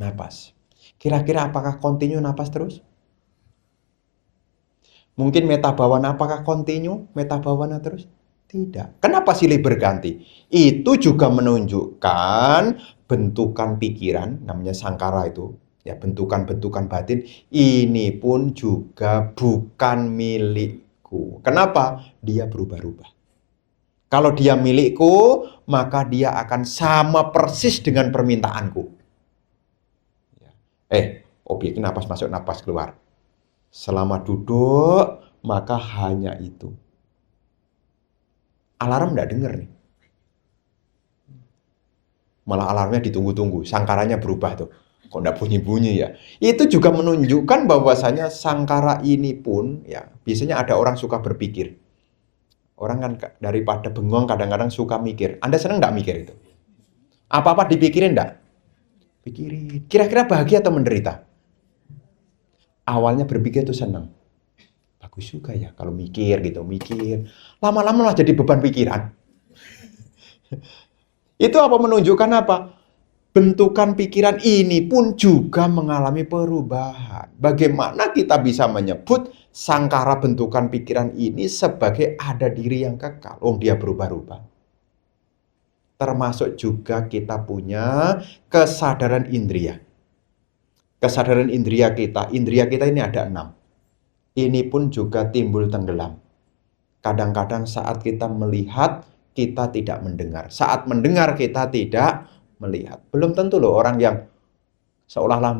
Napas. Kira-kira apakah kontinu napas terus? Mungkin metabawana, apakah kontinu metabawana terus? Tidak. Kenapa silih berganti? Itu juga menunjukkan bentukan pikiran, namanya sangkara itu. Ya, bentukan-bentukan batin, ini pun juga bukan milikku. Kenapa? Dia berubah-ubah. Kalau dia milikku, maka dia akan sama persis dengan permintaanku. Objeknya napas masuk, napas keluar. Selama duduk, maka hanya itu. Alarm enggak dengar nih. Malah alarmnya ditunggu-tunggu, sangkaranya berubah tuh. Kok enggak bunyi-bunyi ya? Itu juga menunjukkan bahwasanya sangkara ini pun, ya biasanya ada orang suka berpikir. Orang kan daripada bengong kadang-kadang suka mikir. Anda senang enggak mikir itu? Apa-apa dipikirin enggak? Pikirin. Kira-kira bahagia atau menderita? Awalnya berpikir itu senang. Bagus juga ya kalau mikir gitu, mikir. Lama-lama malah jadi beban pikiran. Itu apa menunjukkan apa? Bentukan pikiran ini pun juga mengalami perubahan. Bagaimana kita bisa menyebut sangkara bentukan pikiran ini sebagai ada diri yang kekal? Oh, dia berubah-ubah. Termasuk juga kita punya kesadaran indria. Kesadaran indria kita ini ada 6. Ini pun juga timbul tenggelam. Kadang-kadang saat kita melihat, kita tidak mendengar. Saat mendengar, kita tidak melihat. Belum tentu loh orang yang seolah-olah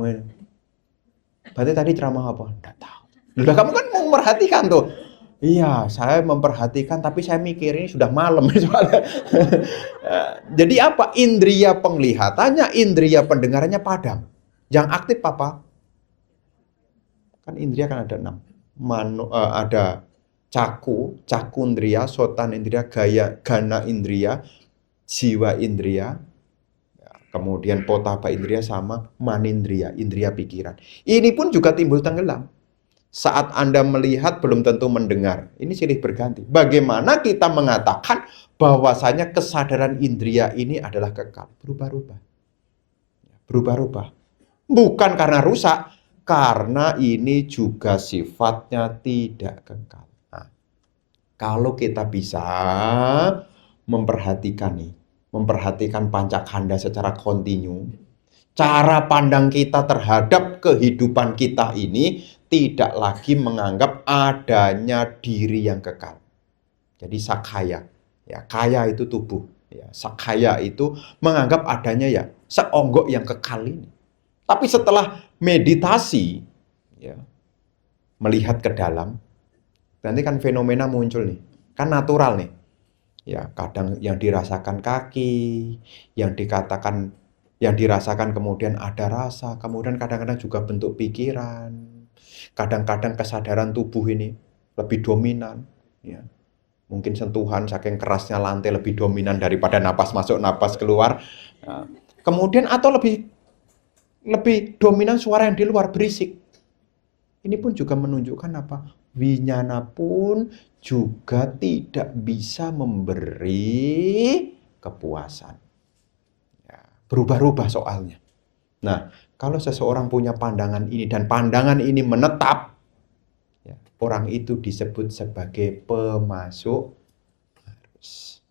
berarti tadi ceramah apa? Enggak tahu. Udah kamu kan mau memperhatikan tuh. Iya, saya memperhatikan tapi saya mikir ini sudah malam. Jadi apa? Indria penglihatannya, indria pendengarannya padam. Yang aktif apa? Kan indria kan ada 6. Ada caku indria, sotan indria, gana indria, jiwa indria, kemudian potaba indria sama manindria, indria pikiran. Ini pun juga timbul tenggelam. Saat Anda melihat belum tentu mendengar. Ini silih berganti. Bagaimana kita mengatakan bahwasanya kesadaran indria ini adalah kekal? Berubah-ubah. Berubah-ubah. Bukan karena rusak, karena ini juga sifatnya tidak kekal. Nah, Kalau kita bisa memperhatikan pancakanda secara kontinu, cara pandang kita terhadap kehidupan kita ini tidak lagi menganggap adanya diri yang kekal. Jadi sakhaya, ya kaya itu tubuh, ya sakhaya itu menganggap adanya ya seonggok yang kekal ini. Tapi setelah meditasi, ya melihat ke dalam, nanti kan fenomena muncul nih, kan natural nih. Ya, kadang yang dirasakan kaki, yang dikatakan, yang dirasakan kemudian ada rasa, kemudian kadang-kadang juga bentuk pikiran. Kadang-kadang kesadaran tubuh ini lebih dominan, ya. Mungkin sentuhan saking kerasnya lantai lebih dominan daripada napas masuk, napas keluar. Nah, kemudian atau lebih dominan suara yang di luar berisik. Ini pun juga menunjukkan apa? Winyana pun juga tidak bisa memberi kepuasan. Ya, berubah-ubah soalnya. Nah, kalau seseorang punya pandangan ini dan pandangan ini menetap, ya, orang itu disebut sebagai pemasuk arus.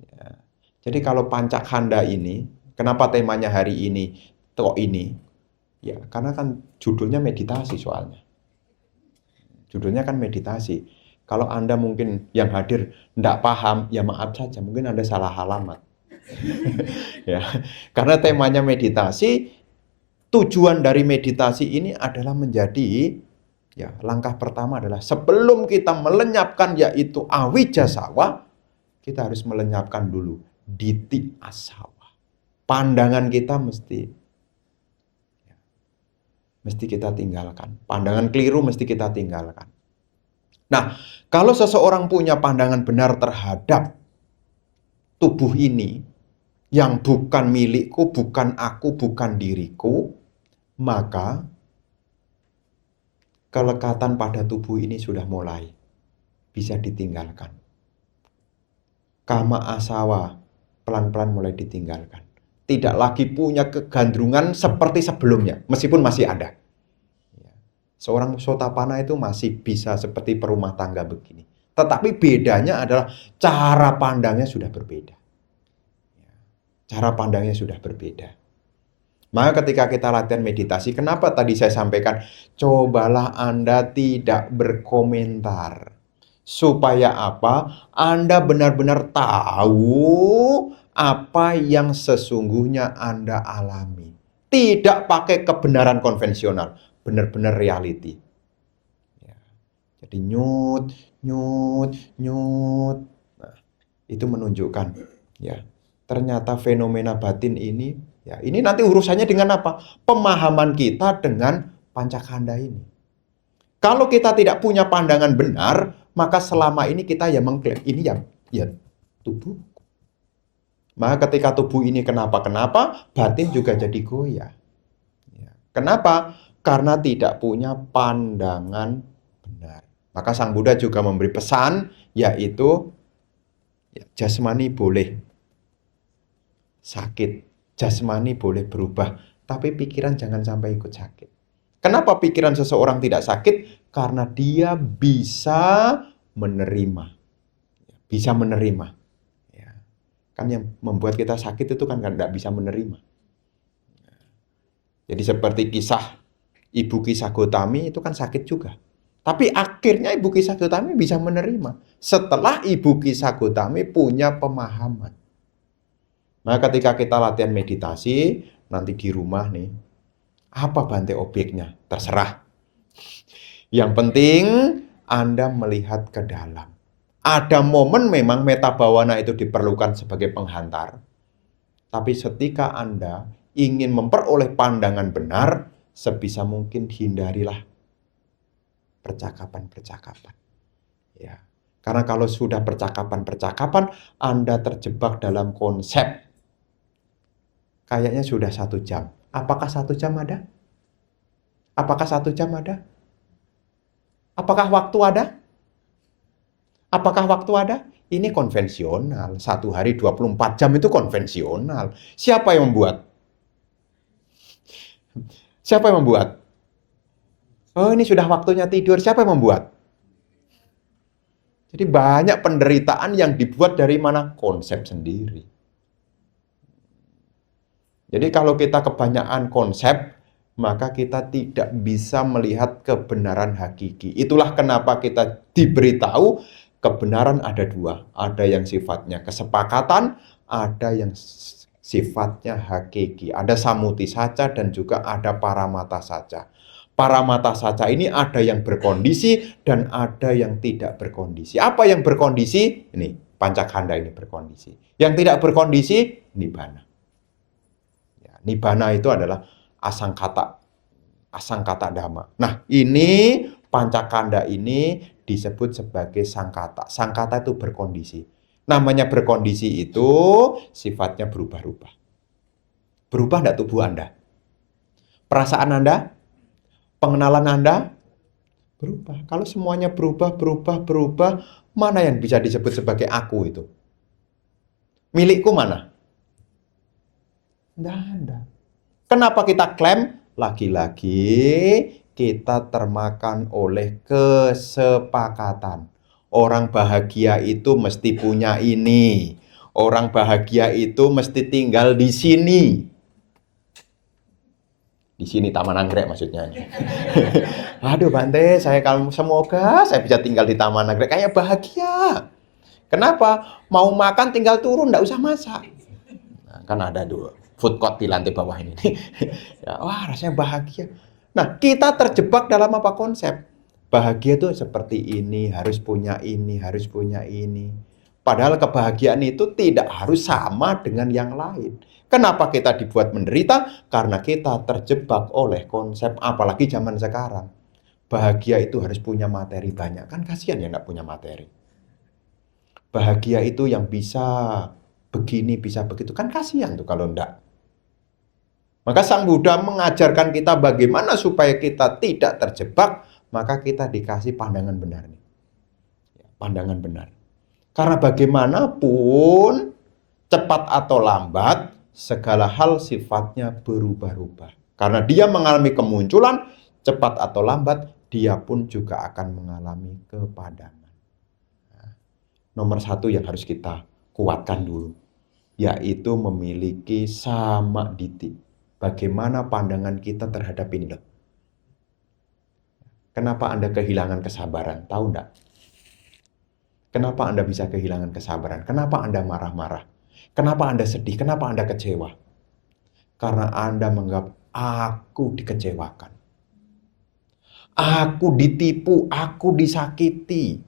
Ya. Jadi kalau pancakanda ini, kenapa temanya hari ini kok ini? Ya, karena kan judulnya meditasi soalnya. Judulnya kan meditasi. Kalau Anda mungkin yang hadir tidak paham, ya maaf saja, mungkin Anda salah alamat. Ya, karena temanya meditasi, tujuan dari meditasi ini adalah menjadi, ya langkah pertama adalah sebelum kita melenyapkan yaitu awija sawa, kita harus melenyapkan dulu diti asawa. Pandangan kita mesti kita tinggalkan. Pandangan keliru mesti kita tinggalkan. Nah, kalau seseorang punya pandangan benar terhadap tubuh ini, yang bukan milikku, bukan aku, bukan diriku, maka kelekatan pada tubuh ini sudah mulai bisa ditinggalkan. Kama asawa pelan-pelan mulai ditinggalkan. Tidak lagi punya kegandrungan seperti sebelumnya, meskipun masih ada. Seorang sotapana itu masih bisa seperti perumah tangga begini. Tetapi bedanya adalah cara pandangnya sudah berbeda. Cara pandangnya sudah berbeda. Maka ketika kita latihan meditasi, kenapa tadi saya sampaikan, cobalah Anda tidak berkomentar. Supaya apa? Anda benar-benar tahu apa yang sesungguhnya Anda alami. Tidak pakai kebenaran konvensional, benar-benar reality. Ya. Jadi nyut, nyut, nyut. Nah, itu menunjukkan, ya, ternyata fenomena batin ini, ya, ini nanti urusannya dengan apa? Pemahaman kita dengan pancakanda ini. Kalau kita tidak punya pandangan benar, maka selama ini kita ya mengklaim ini ya tubuh. Maka ketika tubuh ini kenapa-kenapa, batin juga jadi goyah. Ya. Kenapa? Karena tidak punya pandangan benar. Maka Sang Buddha juga memberi pesan, yaitu ya, jasmani boleh sakit, jasmani boleh berubah, tapi pikiran jangan sampai ikut sakit. Kenapa pikiran seseorang tidak sakit? Karena dia bisa menerima. Bisa menerima. Ya. Kan yang membuat kita sakit itu kan tidak bisa menerima. Jadi seperti kisah Ibu Kisah Gotami itu kan sakit juga. Tapi akhirnya Ibu Kisah Gotami bisa menerima. Setelah Ibu Kisah Gotami punya pemahaman. Nah, ketika kita latihan meditasi, nanti di rumah nih, apa Bante objeknya? Terserah. Yang penting Anda melihat ke dalam. Ada momen memang meta bawana itu diperlukan sebagai penghantar. Tapi ketika Anda ingin memperoleh pandangan benar, sebisa mungkin hindarilah percakapan-percakapan. Ya. Karena kalau sudah percakapan-percakapan, Anda terjebak dalam konsep. Kayaknya sudah 1 jam. Apakah 1 jam ada? Apakah 1 jam ada? Apakah waktu ada? Apakah waktu ada? Ini konvensional. 1 hari 24 jam itu konvensional. Siapa yang membuat? Siapa yang membuat? Oh, ini sudah waktunya tidur. Siapa yang membuat? Jadi banyak penderitaan yang dibuat dari mana? Konsep sendiri. Jadi kalau kita kebanyakan konsep, maka kita tidak bisa melihat kebenaran hakiki. Itulah kenapa kita diberitahu kebenaran ada dua. Ada yang sifatnya kesepakatan, ada yang sifatnya hakiki. Ada samuti saja dan juga ada paramata saja. Paramata saja ini ada yang berkondisi dan ada yang tidak berkondisi. Apa yang berkondisi? Ini pancakanda ini berkondisi. Yang tidak berkondisi, nibbana. Ya, nibbana itu adalah asangkata dhamma. Nah, ini pancakanda ini disebut sebagai sangkata. Sangkata itu berkondisi. Namanya berkondisi itu sifatnya berubah-ubah. Berubah enggak tubuh Anda? Perasaan Anda? Pengenalan Anda? Berubah. Kalau semuanya berubah, mana yang bisa disebut sebagai aku itu? Milikku mana? Enggak ada. Kenapa kita klaim? Lagi-lagi kita termakan oleh kesepakatan. Orang bahagia itu mesti punya ini. Orang bahagia itu mesti tinggal di sini. Di sini Taman Anggrek maksudnya. Aduh Bante, semoga saya bisa tinggal di Taman Anggrek. Kayak bahagia. Kenapa? Mau makan tinggal turun, nggak usah masak. Nah, kan ada dua food court di lantai bawah ini. Ya, wah rasanya bahagia. Nah, kita terjebak dalam apa konsep? Bahagia itu seperti ini, harus punya ini, harus punya ini. Padahal kebahagiaan itu tidak harus sama dengan yang lain. Kenapa kita dibuat menderita? Karena kita terjebak oleh konsep, apalagi zaman sekarang. Bahagia itu harus punya materi banyak. Kan kasihan ya nggak punya materi. Bahagia itu yang bisa begini, bisa begitu. Kan kasihan tuh kalau enggak. Maka Sang Buddha mengajarkan kita bagaimana supaya kita tidak terjebak, maka kita dikasih pandangan benar. Pandangan benar. Karena bagaimanapun, cepat atau lambat, segala hal sifatnya berubah-ubah. Karena dia mengalami kemunculan, cepat atau lambat, dia pun juga akan mengalami kepadangan. Nah, nomor satu yang harus kita kuatkan dulu, yaitu memiliki samaditi. Bagaimana pandangan kita terhadap ini loh. Kenapa Anda kehilangan kesabaran? Tahu enggak? Kenapa Anda bisa kehilangan kesabaran? Kenapa Anda marah-marah? Kenapa Anda sedih? Kenapa Anda kecewa? Karena Anda menganggap aku dikecewakan. Aku ditipu, aku disakiti.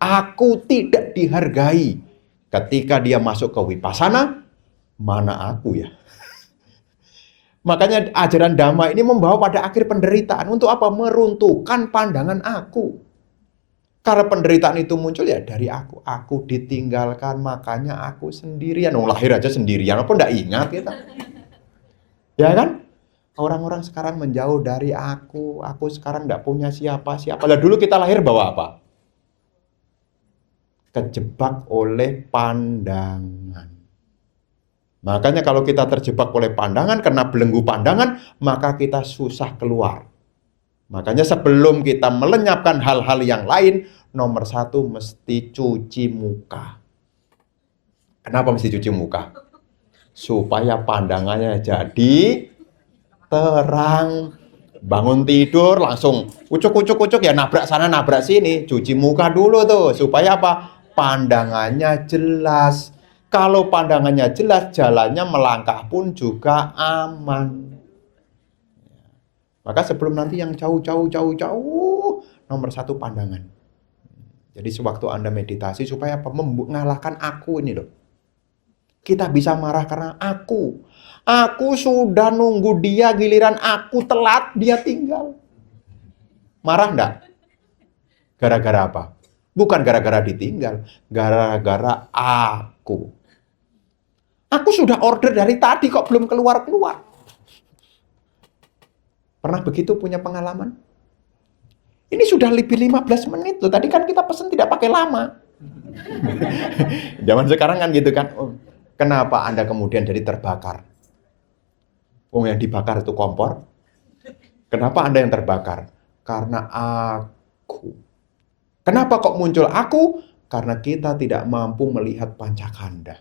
Aku tidak dihargai. Ketika dia masuk ke Vipassana, mana aku ya? Makanya ajaran Dhamma ini membawa pada akhir penderitaan. Untuk apa? Meruntuhkan pandangan aku. Karena penderitaan itu muncul ya dari aku. Aku ditinggalkan, makanya aku sendirian. Lahir aja sendirian, apa enggak ingat kita? Ya kan? Orang-orang sekarang menjauh dari aku. Aku sekarang enggak punya siapa-siapa. Lah dulu kita lahir bawa apa? Kejebak oleh pandangan. Makanya kalau kita terjebak oleh pandangan, kena belenggu pandangan, maka kita susah keluar. Makanya sebelum kita melenyapkan hal-hal yang lain, nomor satu mesti cuci muka. Kenapa mesti cuci muka? Supaya pandangannya jadi terang. Bangun tidur langsung ucuk ya nabrak sana nabrak sini. Cuci muka dulu tuh. Supaya apa? Pandangannya jelas. Kalau pandangannya jelas, jalannya melangkah pun juga aman. Maka sebelum nanti yang jauh, nomor satu pandangan. Jadi sewaktu Anda meditasi supaya apa? Mengalahkan aku ini loh. Kita bisa marah karena aku. Aku sudah nunggu dia, giliran aku telat, dia tinggal. Marah enggak? Gara-gara apa? Bukan gara-gara ditinggal, gara-gara aku. Aku sudah order dari tadi kok belum keluar-keluar. Pernah begitu punya pengalaman? Ini sudah lebih 15 menit loh. Tadi kan kita pesen tidak pakai lama. Zaman sekarang kan gitu kan. Oh, kenapa Anda kemudian jadi terbakar? Oh, yang dibakar itu kompor. Kenapa Anda yang terbakar? Karena aku. Kenapa kok muncul aku? Karena kita tidak mampu melihat pancakanda.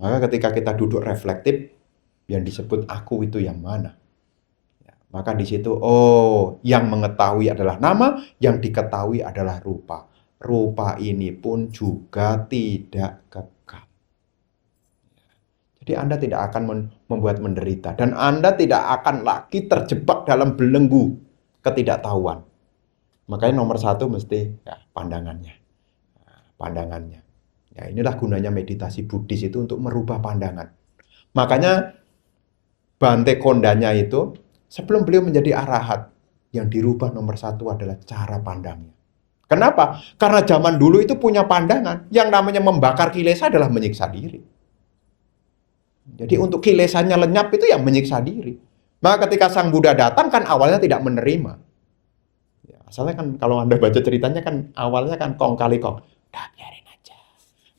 Maka ketika kita duduk reflektif, yang disebut aku itu yang mana? Maka di situ, yang mengetahui adalah nama, yang diketahui adalah rupa. Rupa ini pun juga tidak kekal. Jadi Anda tidak akan membuat menderita. Dan Anda tidak akan lagi terjebak dalam belenggu ketidaktahuan. Makanya nomor satu mesti pandangannya. Pandangannya. Ya, inilah gunanya meditasi Buddhis itu untuk merubah pandangan. Makanya Bante Kondanya itu, sebelum beliau menjadi arahat, yang dirubah nomor satu adalah cara pandangnya. Kenapa? Karena zaman dulu itu punya pandangan. Yang namanya membakar kilesa adalah menyiksa diri. Jadi untuk kilesannya lenyap itu yang menyiksa diri. Maka ketika Sang Buddha datang kan awalnya tidak menerima. Ya, asalnya kan kalau Anda baca ceritanya kan awalnya kan kong kali kong. Udah biarin aja.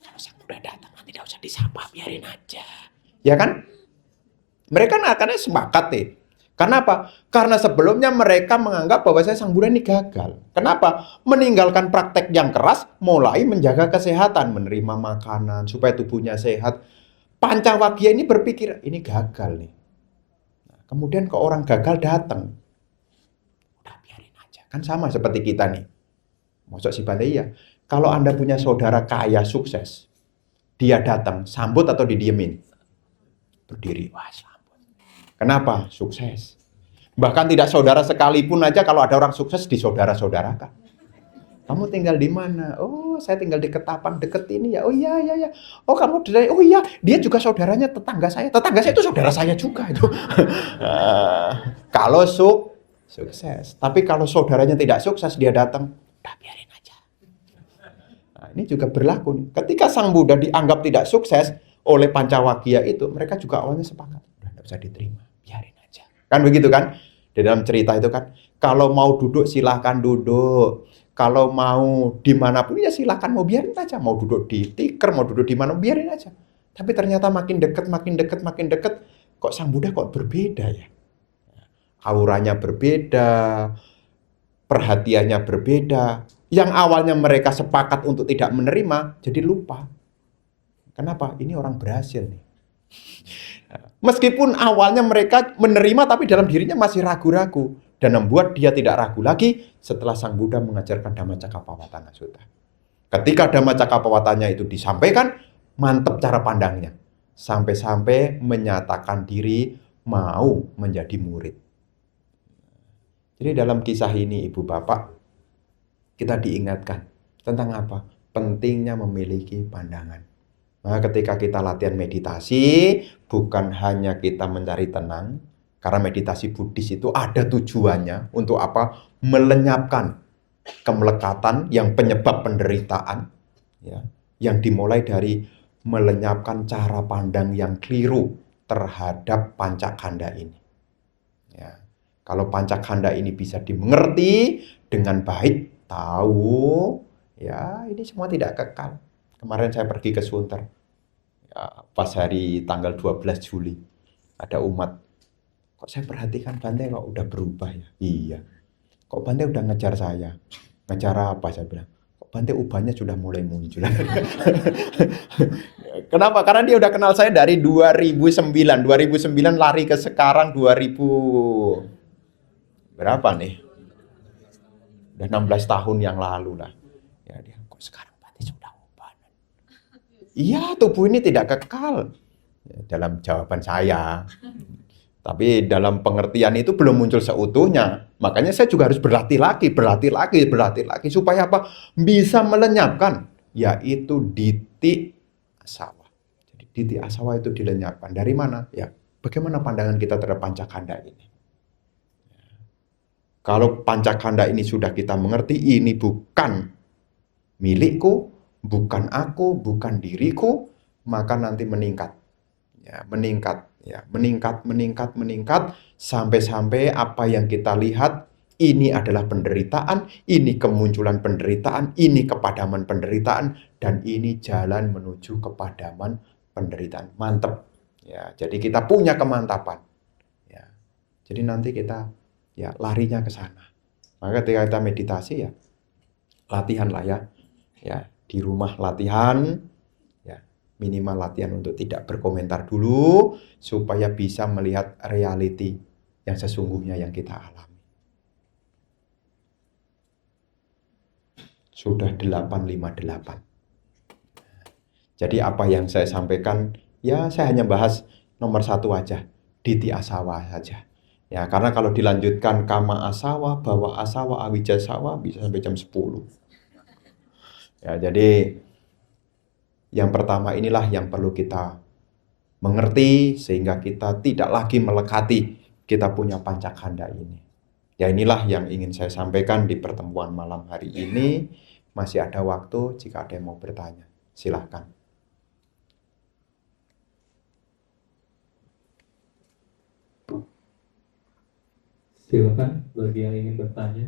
Kalau Sang Buddha datang nanti tidak usah disapa, biarin aja. Ya kan? Mereka akhirnya sepakat deh. Kenapa? Karena sebelumnya mereka menganggap bahwa Sang Buddha ini gagal. Kenapa? Meninggalkan praktek yang keras, mulai menjaga kesehatan, menerima makanan supaya tubuhnya sehat. Pancawagya ini berpikir, ini gagal nih. Nah, kemudian ke orang gagal datang. Udah biarin aja. Kan sama seperti kita nih. Maksud si Bante iya. Kalau Anda punya saudara kaya sukses, dia datang, sambut atau didiemin? Berdiri. Wah, sambut. Kenapa? Sukses. Bahkan tidak saudara sekalipun aja kalau ada orang sukses disaudara-saudarakan. Kamu tinggal di mana? Oh, saya tinggal di Ketapang deket ini ya. Oh iya, iya, iya. Oh, kamu dari, oh iya, dia juga saudaranya tetangga saya. Tetangga saya itu saudara saya juga itu. Kalau sukses. Tapi kalau saudaranya tidak sukses, dia datang, udah biarin aja. Nah, ini juga berlaku nih. Ketika Sang Buddha dianggap tidak sukses oleh Pancawagya itu, mereka juga awalnya sepakat. Udah tidak bisa diterima, biarin aja. Kan begitu kan? Di dalam cerita itu kan, kalau mau duduk silahkan duduk. Kalau mau dimanapun ya silakan, mau biarin aja. Mau duduk di tikar, mau duduk di mana, biarin aja. Tapi ternyata makin dekat, kok Sang Buddha kok berbeda ya? Auranya berbeda, perhatiannya berbeda. Yang awalnya mereka sepakat untuk tidak menerima, jadi lupa. Kenapa? Ini orang berhasil nih. Meskipun awalnya mereka menerima, tapi dalam dirinya masih ragu-ragu. Dan membuat dia tidak ragu lagi setelah Sang Buddha mengajarkan Dhammacakkappavattana Sutta. Ketika Dhammacakkappavattana itu disampaikan, mantap cara pandangnya. Sampai-sampai menyatakan diri mau menjadi murid. Jadi dalam kisah ini Ibu Bapak, kita diingatkan tentang apa? Pentingnya memiliki pandangan. Nah, ketika kita latihan meditasi, bukan hanya kita mencari tenang, karena meditasi Buddhis itu ada tujuannya untuk apa? Melenyapkan kemelekatan yang penyebab penderitaan, ya, yang dimulai dari melenyapkan cara pandang yang keliru terhadap pancakanda ini. Ya, kalau pancakanda ini bisa dimengerti dengan baik, tahu, ya ini semua tidak kekal. Kemarin saya pergi ke Sunter, ya, pas hari tanggal 12 Juli, ada umat. Kok saya perhatikan Bante kok udah berubah ya? Iya. Kok Bante udah ngejar saya? Ngejar apa? Saya bilang. Kok Bante ubahnya sudah mulai muncul. Kenapa? Karena dia udah kenal saya dari 2009. 2009 lari ke sekarang 2000 berapa nih? Udah 16 tahun yang lalu lah. Ya, dia kok sekarang Bante sudah ubah. Iya, tubuh ini tidak kekal. Ya, dalam jawaban saya. Tapi dalam pengertian itu belum muncul seutuhnya. Makanya saya juga harus berlatih lagi. Supaya apa? Bisa melenyapkan. Yaitu diti asawa. Jadi diti asawa itu dilenyapkan. Dari mana? Ya, bagaimana pandangan kita terhadap pancakanda ini? Kalau pancakanda ini sudah kita mengerti, ini bukan milikku, bukan aku, bukan diriku, maka nanti meningkat. Ya, meningkat. Ya, meningkat sampai-sampai apa yang kita lihat ini adalah penderitaan, ini kemunculan penderitaan, ini kepadaman penderitaan, dan ini jalan menuju kepadaman penderitaan. Mantap. Ya, jadi kita punya kemantapan. Ya, jadi nanti kita ya larinya ke sana. Maka ketika kita meditasi ya latihan lah ya. Ya, di rumah latihan, ya, minimal latihan untuk tidak berkomentar dulu supaya bisa melihat reality yang sesungguhnya yang kita alami. Sudah 858. Jadi apa yang saya sampaikan, ya saya hanya bahas nomor 1 aja, Diti Asawa saja. Ya, karena kalau dilanjutkan Kama Asawa, Bawa Asawa, Awija Asawa bisa sampai jam 10. Ya, jadi yang pertama inilah yang perlu kita mengerti sehingga kita tidak lagi melekati kita punya pancakanda ini. Ya, inilah yang ingin saya sampaikan di pertemuan malam hari ini. Masih ada waktu jika ada yang mau bertanya. Silahkan. Silakan bagi yang ingin bertanya.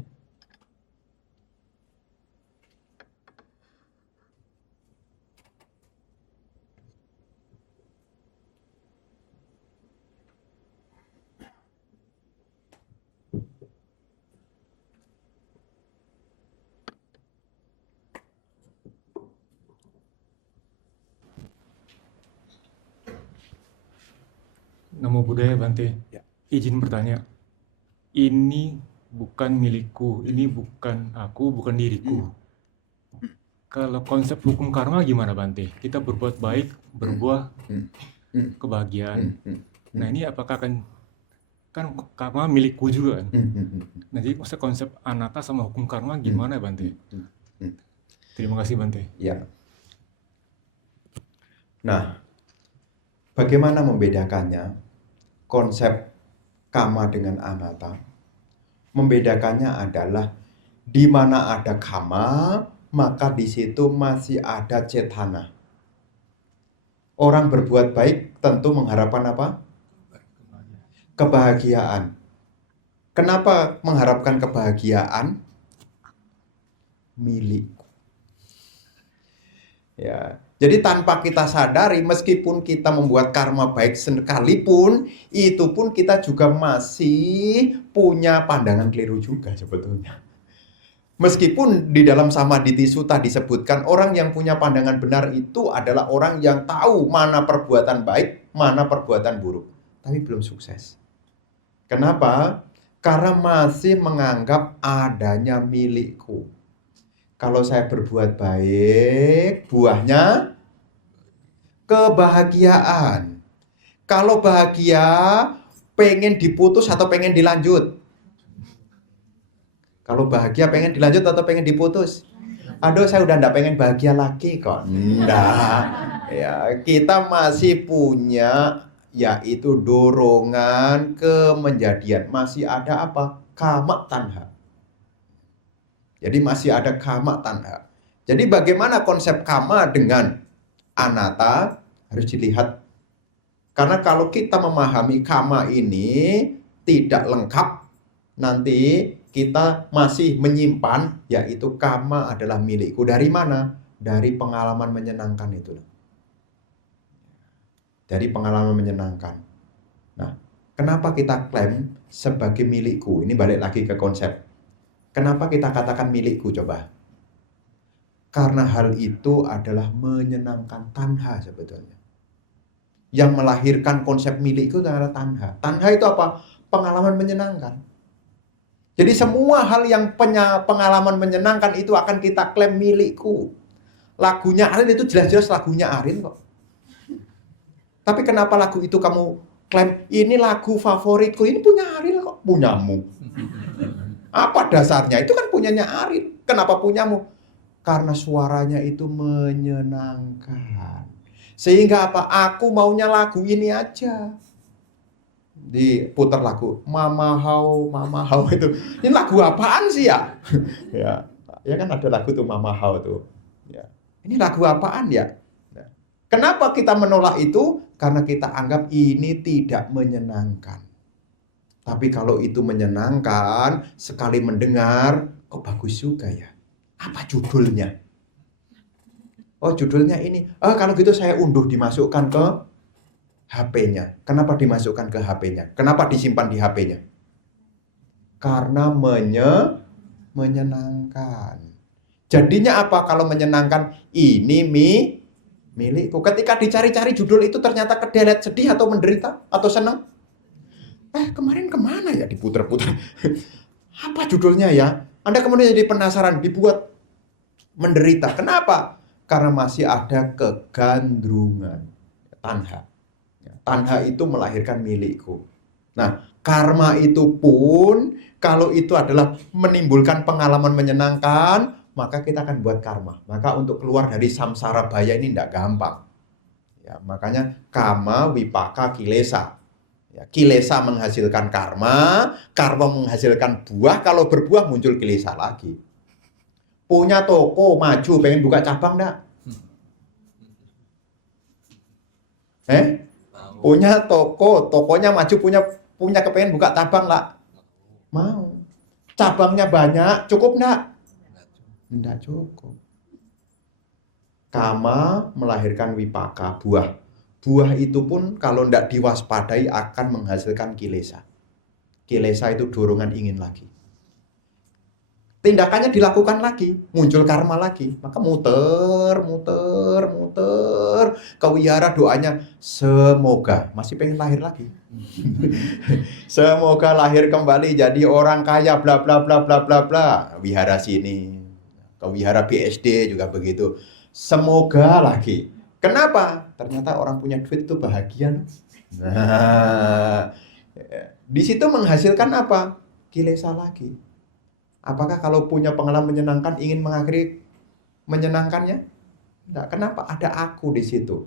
Namo Buddhaya Bante. Ya. Izin bertanya. Ini bukan milikku, ini bukan aku, bukan diriku. Kalau konsep hukum karma gimana Bante? Kita berbuat baik, berbuah kebahagiaan. Nah ini apakah kan karma milikku juga kan? Nah jadi maksudnya konsep anatta sama hukum karma gimana Bante? Terima kasih Bante. Ya. Nah, bagaimana membedakannya konsep kama dengan anatta? Membedakannya adalah di mana ada kama, maka di situ masih ada cetana. Orang berbuat baik tentu mengharapkan apa? Kebahagiaan. Kenapa mengharapkan kebahagiaan? Milikku. Ya, jadi tanpa kita sadari, meskipun kita membuat karma baik sekalipun, itu pun kita juga masih punya pandangan keliru juga sebetulnya. Meskipun di dalam Samaditi Sutta disebutkan orang yang punya pandangan benar itu adalah orang yang tahu mana perbuatan baik, mana perbuatan buruk, tapi belum sukses. Kenapa? Karena masih menganggap adanya milikku. Kalau saya berbuat baik, buahnya kebahagiaan. Kalau bahagia, pengen diputus atau pengen dilanjut? Kalau bahagia pengen dilanjut atau pengen diputus? Aduh, saya udah enggak pengen bahagia lagi kok. Enggak. Ya, kita masih punya yaitu dorongan kemenjadian. Masih ada apa? Kama tanha. Jadi masih ada kama tanha. Jadi bagaimana konsep kama dengan anatta harus dilihat. Karena kalau kita memahami kama ini tidak lengkap, nanti kita masih menyimpan yaitu kama adalah milikku. Dari mana? Dari pengalaman menyenangkan itu. Dari pengalaman menyenangkan. Nah, kenapa kita klaim sebagai milikku? Ini balik lagi ke konsep. Kenapa kita katakan milikku coba? Karena hal itu adalah menyenangkan tanha sebetulnya. Yang melahirkan konsep milikku adalah tanha. Tanha itu apa? Pengalaman menyenangkan. Jadi semua hal yang pengalaman menyenangkan itu akan kita klaim milikku. Lagunya Arin itu jelas-jelas lagunya Arin kok. Tapi kenapa lagu itu kamu klaim ini lagu favoritku? Ini punya Arin kok, punyamu. Apa dasarnya? Itu kan punyanya Arin. Kenapa punyamu? Karena suaranya itu menyenangkan. Sehingga apa? Aku maunya lagu ini aja. Diputar lagu Mama How itu. Ini lagu apaan sih ya? Ya kan ada lagu tuh Mama How tuh. Ya. Ini lagu apaan ya? Nah, kenapa kita menolak itu? Karena kita anggap ini tidak menyenangkan. Tapi kalau itu menyenangkan, sekali mendengar, kok bagus juga ya. Apa judulnya? Oh, judulnya ini. Oh, kalau gitu saya unduh, dimasukkan ke HP-nya. Kenapa dimasukkan ke HP-nya? Kenapa disimpan di HP-nya? Karena menyenangkan. Jadinya apa kalau menyenangkan? Ini milikku. Ketika dicari-cari judul itu ternyata kedelet, sedih atau menderita atau senang? Kemarin kemana ya diputer-puter? Apa judulnya ya? Anda kemudian jadi penasaran, dibuat menderita. Kenapa? Karena masih ada kegandrungan. Tanha. Tanha itu melahirkan milikku. Nah, karma itu pun kalau itu adalah menimbulkan pengalaman menyenangkan, maka kita akan buat karma. Maka untuk keluar dari samsara baya ini tidak gampang. Ya, makanya kama, wipaka, kilesa. Ya, kilesa menghasilkan karma, karma menghasilkan buah. Kalau berbuah muncul kilesa lagi. Punya toko, maju, pengen buka cabang enggak? Punya toko, tokonya maju, punya kepengen buka cabang lah. Mau. Cabangnya banyak, cukup enggak? Enggak cukup. Kama melahirkan wipaka, buah. Buah itu pun kalau enggak diwaspadai akan menghasilkan kilesa. Kilesa itu dorongan ingin lagi. Tindakannya dilakukan lagi, muncul karma lagi. Maka muter. Kewihara doanya, semoga, masih pengen lahir lagi. Semoga lahir kembali jadi orang kaya, bla bla bla bla bla bla. Wihara sini, kewihara BSD juga begitu. Semoga lagi. Kenapa? Ternyata orang punya duit itu bahagia. Nah, di situ menghasilkan apa? Kilesa lagi. Apakah kalau punya pengalaman menyenangkan ingin mengakhiri menyenangkannya? Enggak. Kenapa? Ada aku di situ.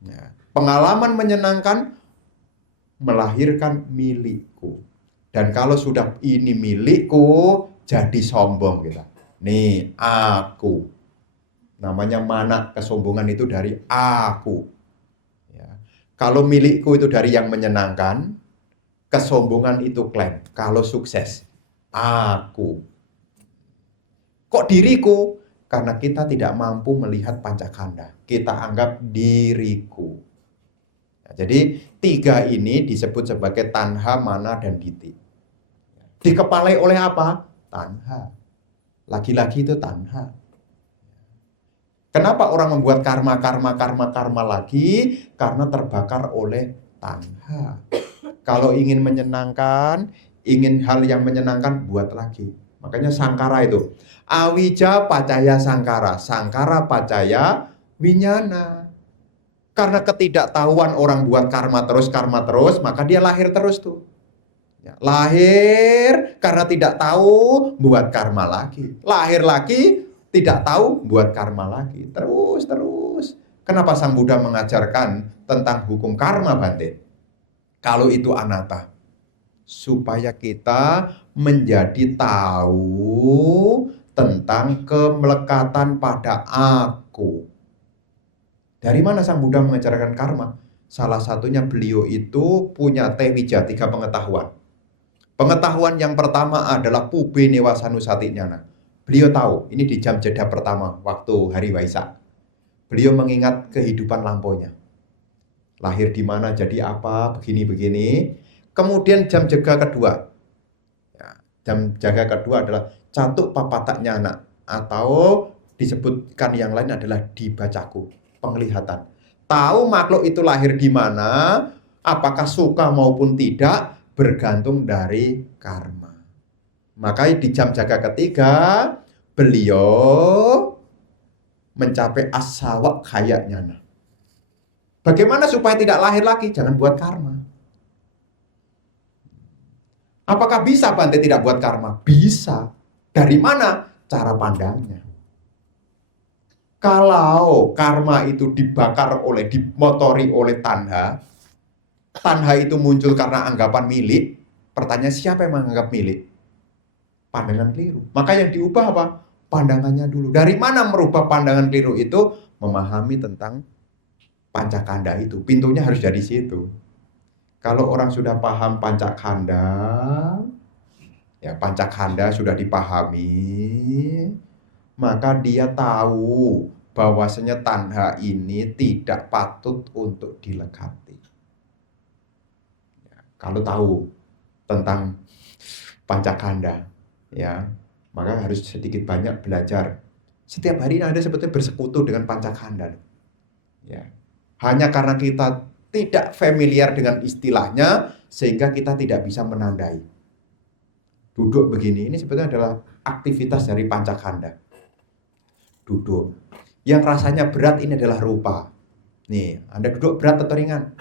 Ya. Pengalaman menyenangkan melahirkan milikku. Dan kalau sudah ini milikku, jadi sombong kita. Nih, aku. Namanya mana, kesombongan itu dari aku. Ya. Kalau milikku itu dari yang menyenangkan, kesombongan itu klaim. Kalau sukses, aku. Kok diriku? Karena kita tidak mampu melihat pancakanda. Kita anggap diriku. Nah, jadi 3 ini disebut sebagai tanha, mana, dan diti. Dikepalai oleh apa? Tanha. Lagi-lagi itu tanha. Kenapa orang membuat karma lagi? Karena terbakar oleh tanha. Kalau ingin menyenangkan, ingin hal yang menyenangkan, buat lagi. Makanya sangkara itu. Awija pacaya sangkara. Sangkara pacaya winyana. Karena ketidaktahuan orang buat karma terus, maka dia lahir terus tuh. Ya, lahir karena tidak tahu, buat karma lagi. Lahir lagi, tidak tahu, buat karma lagi. Terus. Kenapa Sang Buddha mengajarkan tentang hukum karma, Bante? Kalau itu anatta. Supaya kita menjadi tahu tentang kemelekatan pada aku. Dari mana Sang Buddha mengajarkan karma? Salah satunya beliau itu punya tewija, 3 pengetahuan. Pengetahuan yang pertama adalah pube newasanusati nyana. Beliau tahu, ini di jam jeda pertama, waktu hari Waisak. Beliau mengingat kehidupan lampaunya. Lahir di mana, jadi apa, begini-begini. Kemudian jam jaga kedua. Ya, jam jaga kedua adalah catuk papatak nyana. Atau disebutkan yang lain adalah dibacaku, penglihatan. Tahu makhluk itu lahir di mana, apakah suka maupun tidak, bergantung dari karma. Makanya di jam jaga ketiga, beliau mencapai asawak kaya nyana. Bagaimana supaya tidak lahir lagi? Jangan buat karma. Apakah bisa Bante tidak buat karma? Bisa. Dari mana? Cara pandangnya. Kalau karma itu dibakar dimotori oleh tanha, tanha itu muncul karena anggapan milik, pertanyaan siapa yang menganggap milik? Pandangan keliru. Maka yang diubah apa? Pandangannya dulu. Dari mana merubah pandangan keliru itu? Memahami tentang pancakanda itu. Pintunya harus dari situ. Kalau orang sudah paham pancakanda, ya pancakanda sudah dipahami, maka dia tahu bahwasanya tanha ini tidak patut untuk dilekati. Ya, kalau tahu tentang pancakanda, ya, maka harus sedikit banyak belajar Setiap hari Anda sebetulnya bersekutu dengan pancakanda. Ya. Hanya karena kita tidak familiar dengan istilahnya, sehingga kita tidak bisa menandai. Duduk begini, ini sebetulnya adalah aktivitas dari pancakanda. Duduk. Yang rasanya berat ini adalah rupa. Nih, Anda duduk berat atau ringan?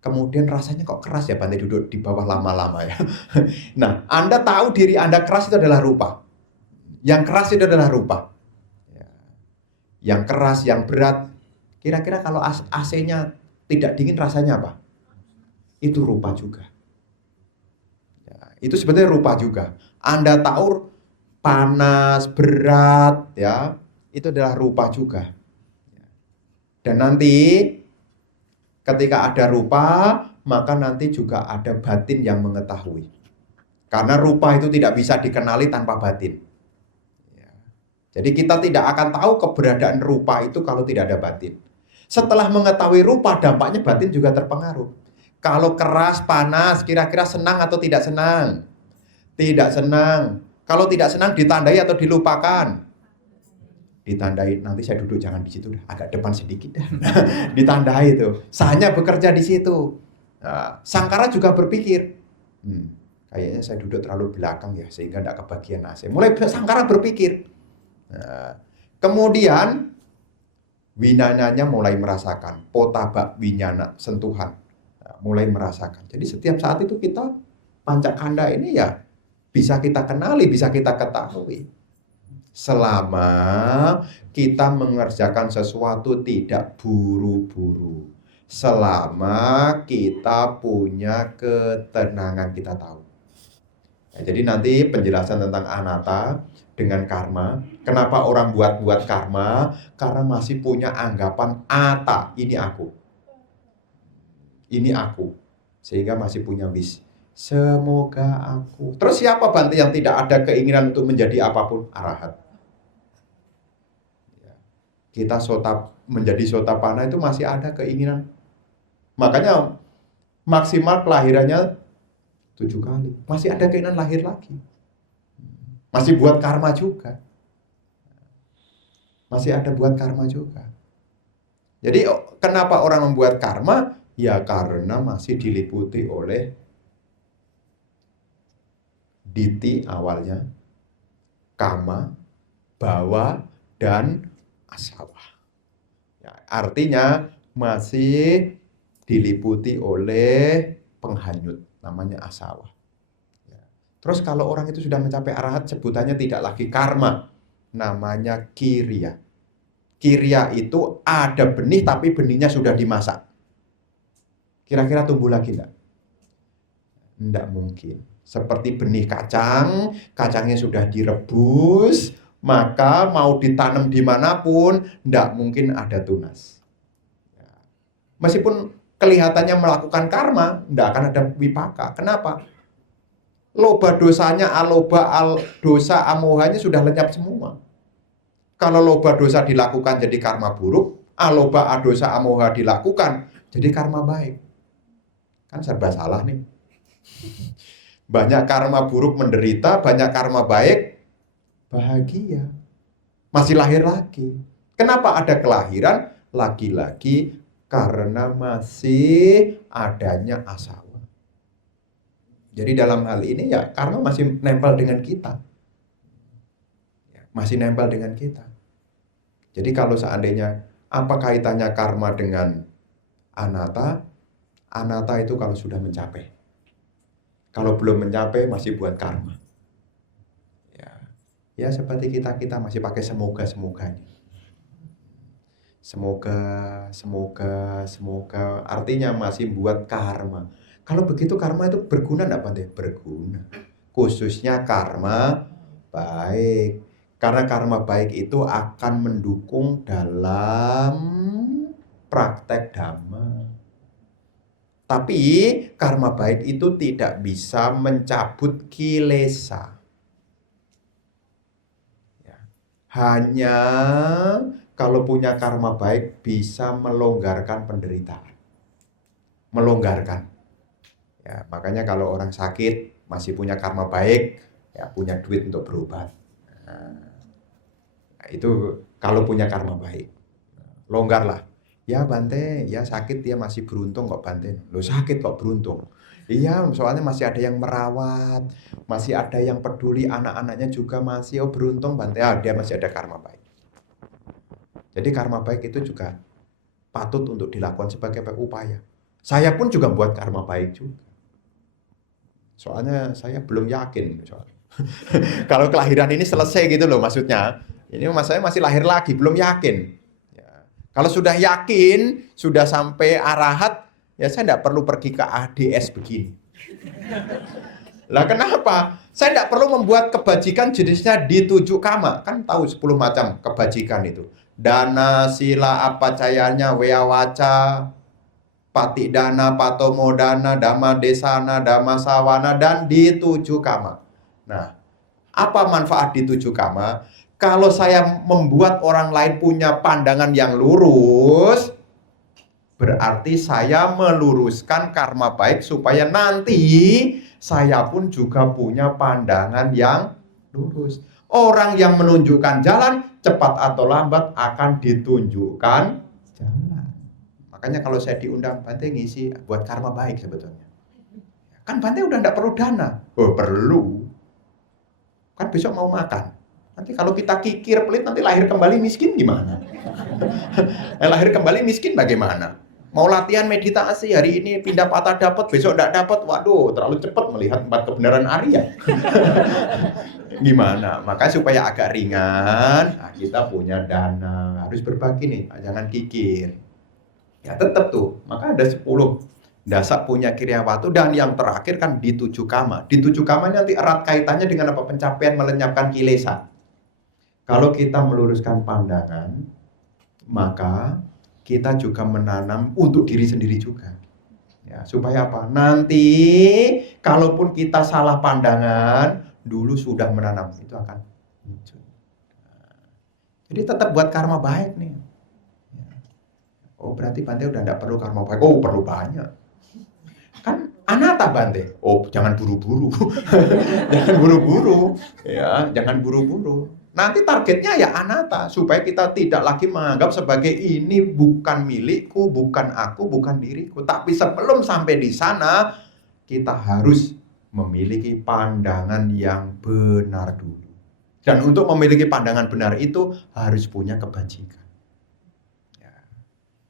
Kemudian rasanya kok keras ya Bante duduk di bawah lama-lama ya. Nah, Anda tahu diri Anda keras itu adalah rupa. Yang keras itu adalah rupa. Yang keras, yang berat. Kira-kira kalau AC-nya tidak dingin rasanya apa? Itu rupa juga. Ya, itu sebetulnya rupa juga. Anda tahu panas, berat, ya, itu adalah rupa juga. Dan nanti ketika ada rupa, maka nanti juga ada batin yang mengetahui. Karena rupa itu tidak bisa dikenali tanpa batin. Jadi kita tidak akan tahu keberadaan rupa itu kalau tidak ada batin. Setelah mengetahui rupa, dampaknya batin juga terpengaruh. Kalau keras, panas, kira-kira senang atau tidak senang? Tidak senang. Kalau tidak senang ditandai atau dilupakan? Ditandai. Nanti saya duduk jangan di situ, agak depan sedikit. Ditandai itu. Sanya bekerja di situ. Nah, sangkara juga berpikir, kayaknya saya duduk terlalu belakang ya, sehingga tidak kebagian AC. Mulai sangkara berpikir. Nah, kemudian winananya mulai merasakan, potabak winyana, sentuhan, mulai merasakan. Jadi setiap saat itu kita pancakanda ini ya bisa kita kenali, bisa kita ketahui. Selama kita mengerjakan sesuatu tidak buru-buru. Selama kita punya ketenangan, kita tahu. Nah, jadi nanti penjelasan tentang anatta dengan karma. Kenapa orang buat karma? Karena masih punya anggapan ata, ini aku. Ini aku. Sehingga masih punya wish. Semoga aku. Terus siapa Bante yang tidak ada keinginan untuk menjadi apapun? Arahat. Kita menjadi sotapana itu masih ada keinginan. Makanya maksimal kelahirannya 7 kali. Masih ada keinginan lahir lagi. Masih buat karma juga. Masih ada buat karma juga. Jadi kenapa orang membuat karma? Ya karena masih diliputi oleh diti awalnya, kama, bawa, dan asawa. Ya, artinya masih diliputi oleh penghanyut, namanya asawa. Ya. Terus kalau orang itu sudah mencapai arahat, sebutannya tidak lagi karma, namanya kirya. Kirya itu ada benih tapi benihnya sudah dimasak. Kira-kira tumbuh lagi enggak? Enggak mungkin. Seperti benih kacang, kacangnya sudah direbus, maka mau ditanam dimanapun, enggak mungkin ada tunas. Meskipun kelihatannya melakukan karma, enggak akan ada wipaka. Kenapa? Loba dosanya, dosa amohanya sudah lenyap semua. Kalau loba dosa dilakukan jadi karma buruk, aloba dosa amoha dilakukan jadi karma baik. Kan serba salah nih. Banyak karma buruk menderita, banyak karma baik bahagia. Masih lahir lagi. Kenapa ada kelahiran? Lagi-lagi karena masih adanya asawa. Jadi dalam hal ini ya karma masih nempel dengan kita. Masih nempel dengan kita. Jadi kalau seandainya apa kaitannya karma dengan anatta? Anatta itu kalau sudah mencapai. Kalau belum mencapai masih buat karma. Ya seperti kita masih pakai semoga ini. Semoga. Artinya masih buat karma. Kalau begitu karma itu berguna enggak Bante? Berguna. Khususnya karma baik. Karena karma baik itu akan mendukung dalam praktek dhamma. Tapi karma baik itu tidak bisa mencabut kilesa. Hanya kalau punya karma baik bisa melonggarkan penderitaan. Melonggarkan. Ya, makanya kalau orang sakit masih punya karma baik, ya punya duit untuk berobat. Nah, Nah, itu kalau punya karma baik. Longgarlah. Ya Bante, ya sakit dia masih beruntung kok Bante. Loh sakit kok beruntung. Iya, soalnya masih ada yang merawat, masih ada yang peduli anak-anaknya juga masih. Oh beruntung Bante, dia masih ada karma baik. Jadi karma baik itu juga patut untuk dilakukan sebagai upaya. Saya pun juga buat karma baik juga. Soalnya saya belum yakin. Kalau kelahiran ini selesai gitu loh maksudnya. Ini saya masih lahir lagi, belum yakin. Ya. Kalau sudah yakin, sudah sampai arahat, ya saya tidak perlu pergi ke ADS begini. Lah kenapa? Saya tidak perlu membuat kebajikan jenisnya di 7 kama. Kan tahu 10 macam kebajikan itu. Dana, sila, apa cayanya, wea waca, pati dana, patomo dana, dama desana, dama sawana, dan di 7 kama. Nah, apa manfaat di 7 kama? Kalau saya membuat orang lain punya pandangan yang lurus, berarti saya meluruskan karma baik supaya nanti saya pun juga punya pandangan yang lurus. Orang yang menunjukkan jalan, cepat atau lambat akan ditunjukkan jalan. Makanya kalau saya diundang, Bante ngisi buat karma baik sebetulnya. Kan Bante udah enggak perlu dana. Oh perlu. Kan besok mau makan. Nanti kalau kita kikir pelit, nanti lahir kembali miskin gimana? Lahir kembali miskin bagaimana? Mau latihan meditasi hari ini pindah patah dapat, besok enggak dapat. Waduh, terlalu cepat melihat 4 kebenaran Arya. Gimana? Maka supaya agak ringan, nah kita punya dana, harus berbagi nih, jangan kikir. Ya tetap tuh, maka ada 10 Dasak punya Kiryawatu, dan yang terakhir kan di 7 kama. Di 7 kama nanti erat kaitannya dengan apa? Pencapaian melenyapkan kilesa. Kalau kita meluruskan pandangan, maka kita juga menanam untuk diri sendiri juga. Ya, supaya apa? Nanti kalaupun kita salah pandangan, dulu sudah menanam, itu akan muncul. Jadi tetap buat karma baik nih. Oh berarti Bante udah enggak perlu karma baik. Oh perlu banyak. Kan anatta Bante. Oh jangan buru-buru. Jangan buru-buru. Ya, jangan buru-buru. Nanti targetnya ya anatta, supaya kita tidak lagi menganggap sebagai ini bukan milikku, bukan aku, bukan diriku. Tapi sebelum sampai di sana, kita harus memiliki pandangan yang benar dulu. Dan untuk memiliki pandangan benar itu harus punya kebajikan. Ya.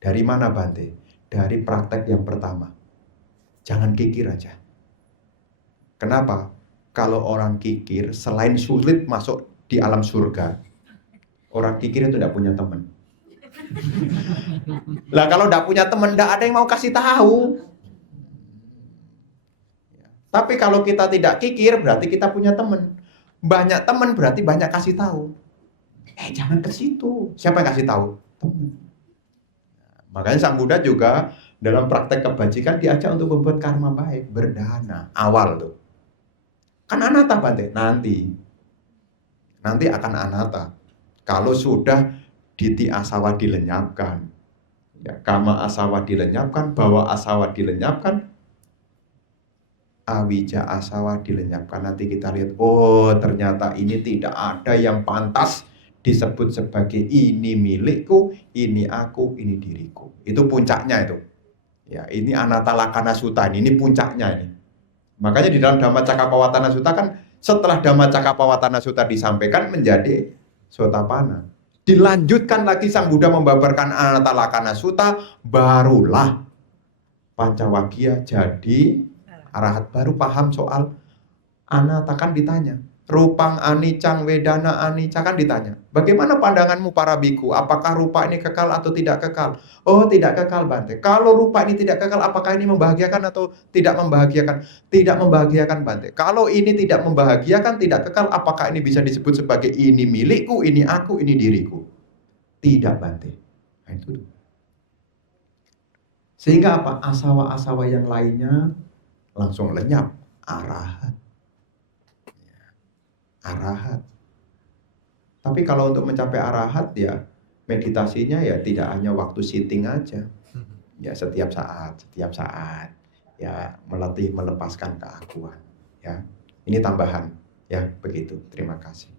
Dari mana Bante? Dari praktek yang pertama. Jangan kikir aja. Kenapa? Kalau orang kikir, selain sulit masuk di alam surga, orang kikir itu tidak punya teman. Lah kalau tidak punya teman, tidak ada yang mau kasih tahu. Tapi kalau kita tidak kikir, berarti kita punya teman. Banyak teman berarti banyak kasih tahu. Jangan ke situ. Siapa yang kasih tahu? Teman. Makanya Sang Buddha juga dalam praktek kebajikan diajak untuk membuat karma baik, berdana. Awal tuh. Kan anatta Bante, nanti akan anatta. Kalau sudah diti asawa dilenyapkan, ya, kama asawa dilenyapkan, bawa asawa dilenyapkan, awija asawa dilenyapkan. Nanti kita lihat, oh ternyata ini tidak ada yang pantas disebut sebagai ini milikku, ini aku, ini diriku. Itu puncaknya itu. Ya, ini Anatta Lakkhana Sutta, ini puncaknya ini. Makanya di dalam Dhammacakkappavattana Sutta kan setelah Dhammacakkappavattana Sutta disampaikan menjadi Sotapanna. Dilanjutkan lagi Sang Buddha membabarkan Anatta Lakkhana Sutta, barulah Pancawagya jadi arahat, baru paham soal anatta. Kan ditanya, rupang anicang wedana anicca, kan ditanya, bagaimana pandanganmu para biku, apakah rupa ini kekal atau tidak kekal? Oh tidak kekal Bante. Kalau rupa ini tidak kekal, apakah ini membahagiakan atau tidak membahagiakan? Tidak membahagiakan Bante. Kalau ini tidak membahagiakan, tidak kekal, apakah ini bisa disebut sebagai ini milikku, ini aku, ini diriku? Tidak Bante. Nah, itu. Sehingga apa? Asawa-asawa yang lainnya langsung lenyap. Arahat. Arahat. Tapi kalau untuk mencapai arahat ya meditasinya ya tidak hanya waktu sitting aja. Ya setiap saat ya melatih melepaskan keakuan ya. Ini tambahan ya, begitu. Terima kasih.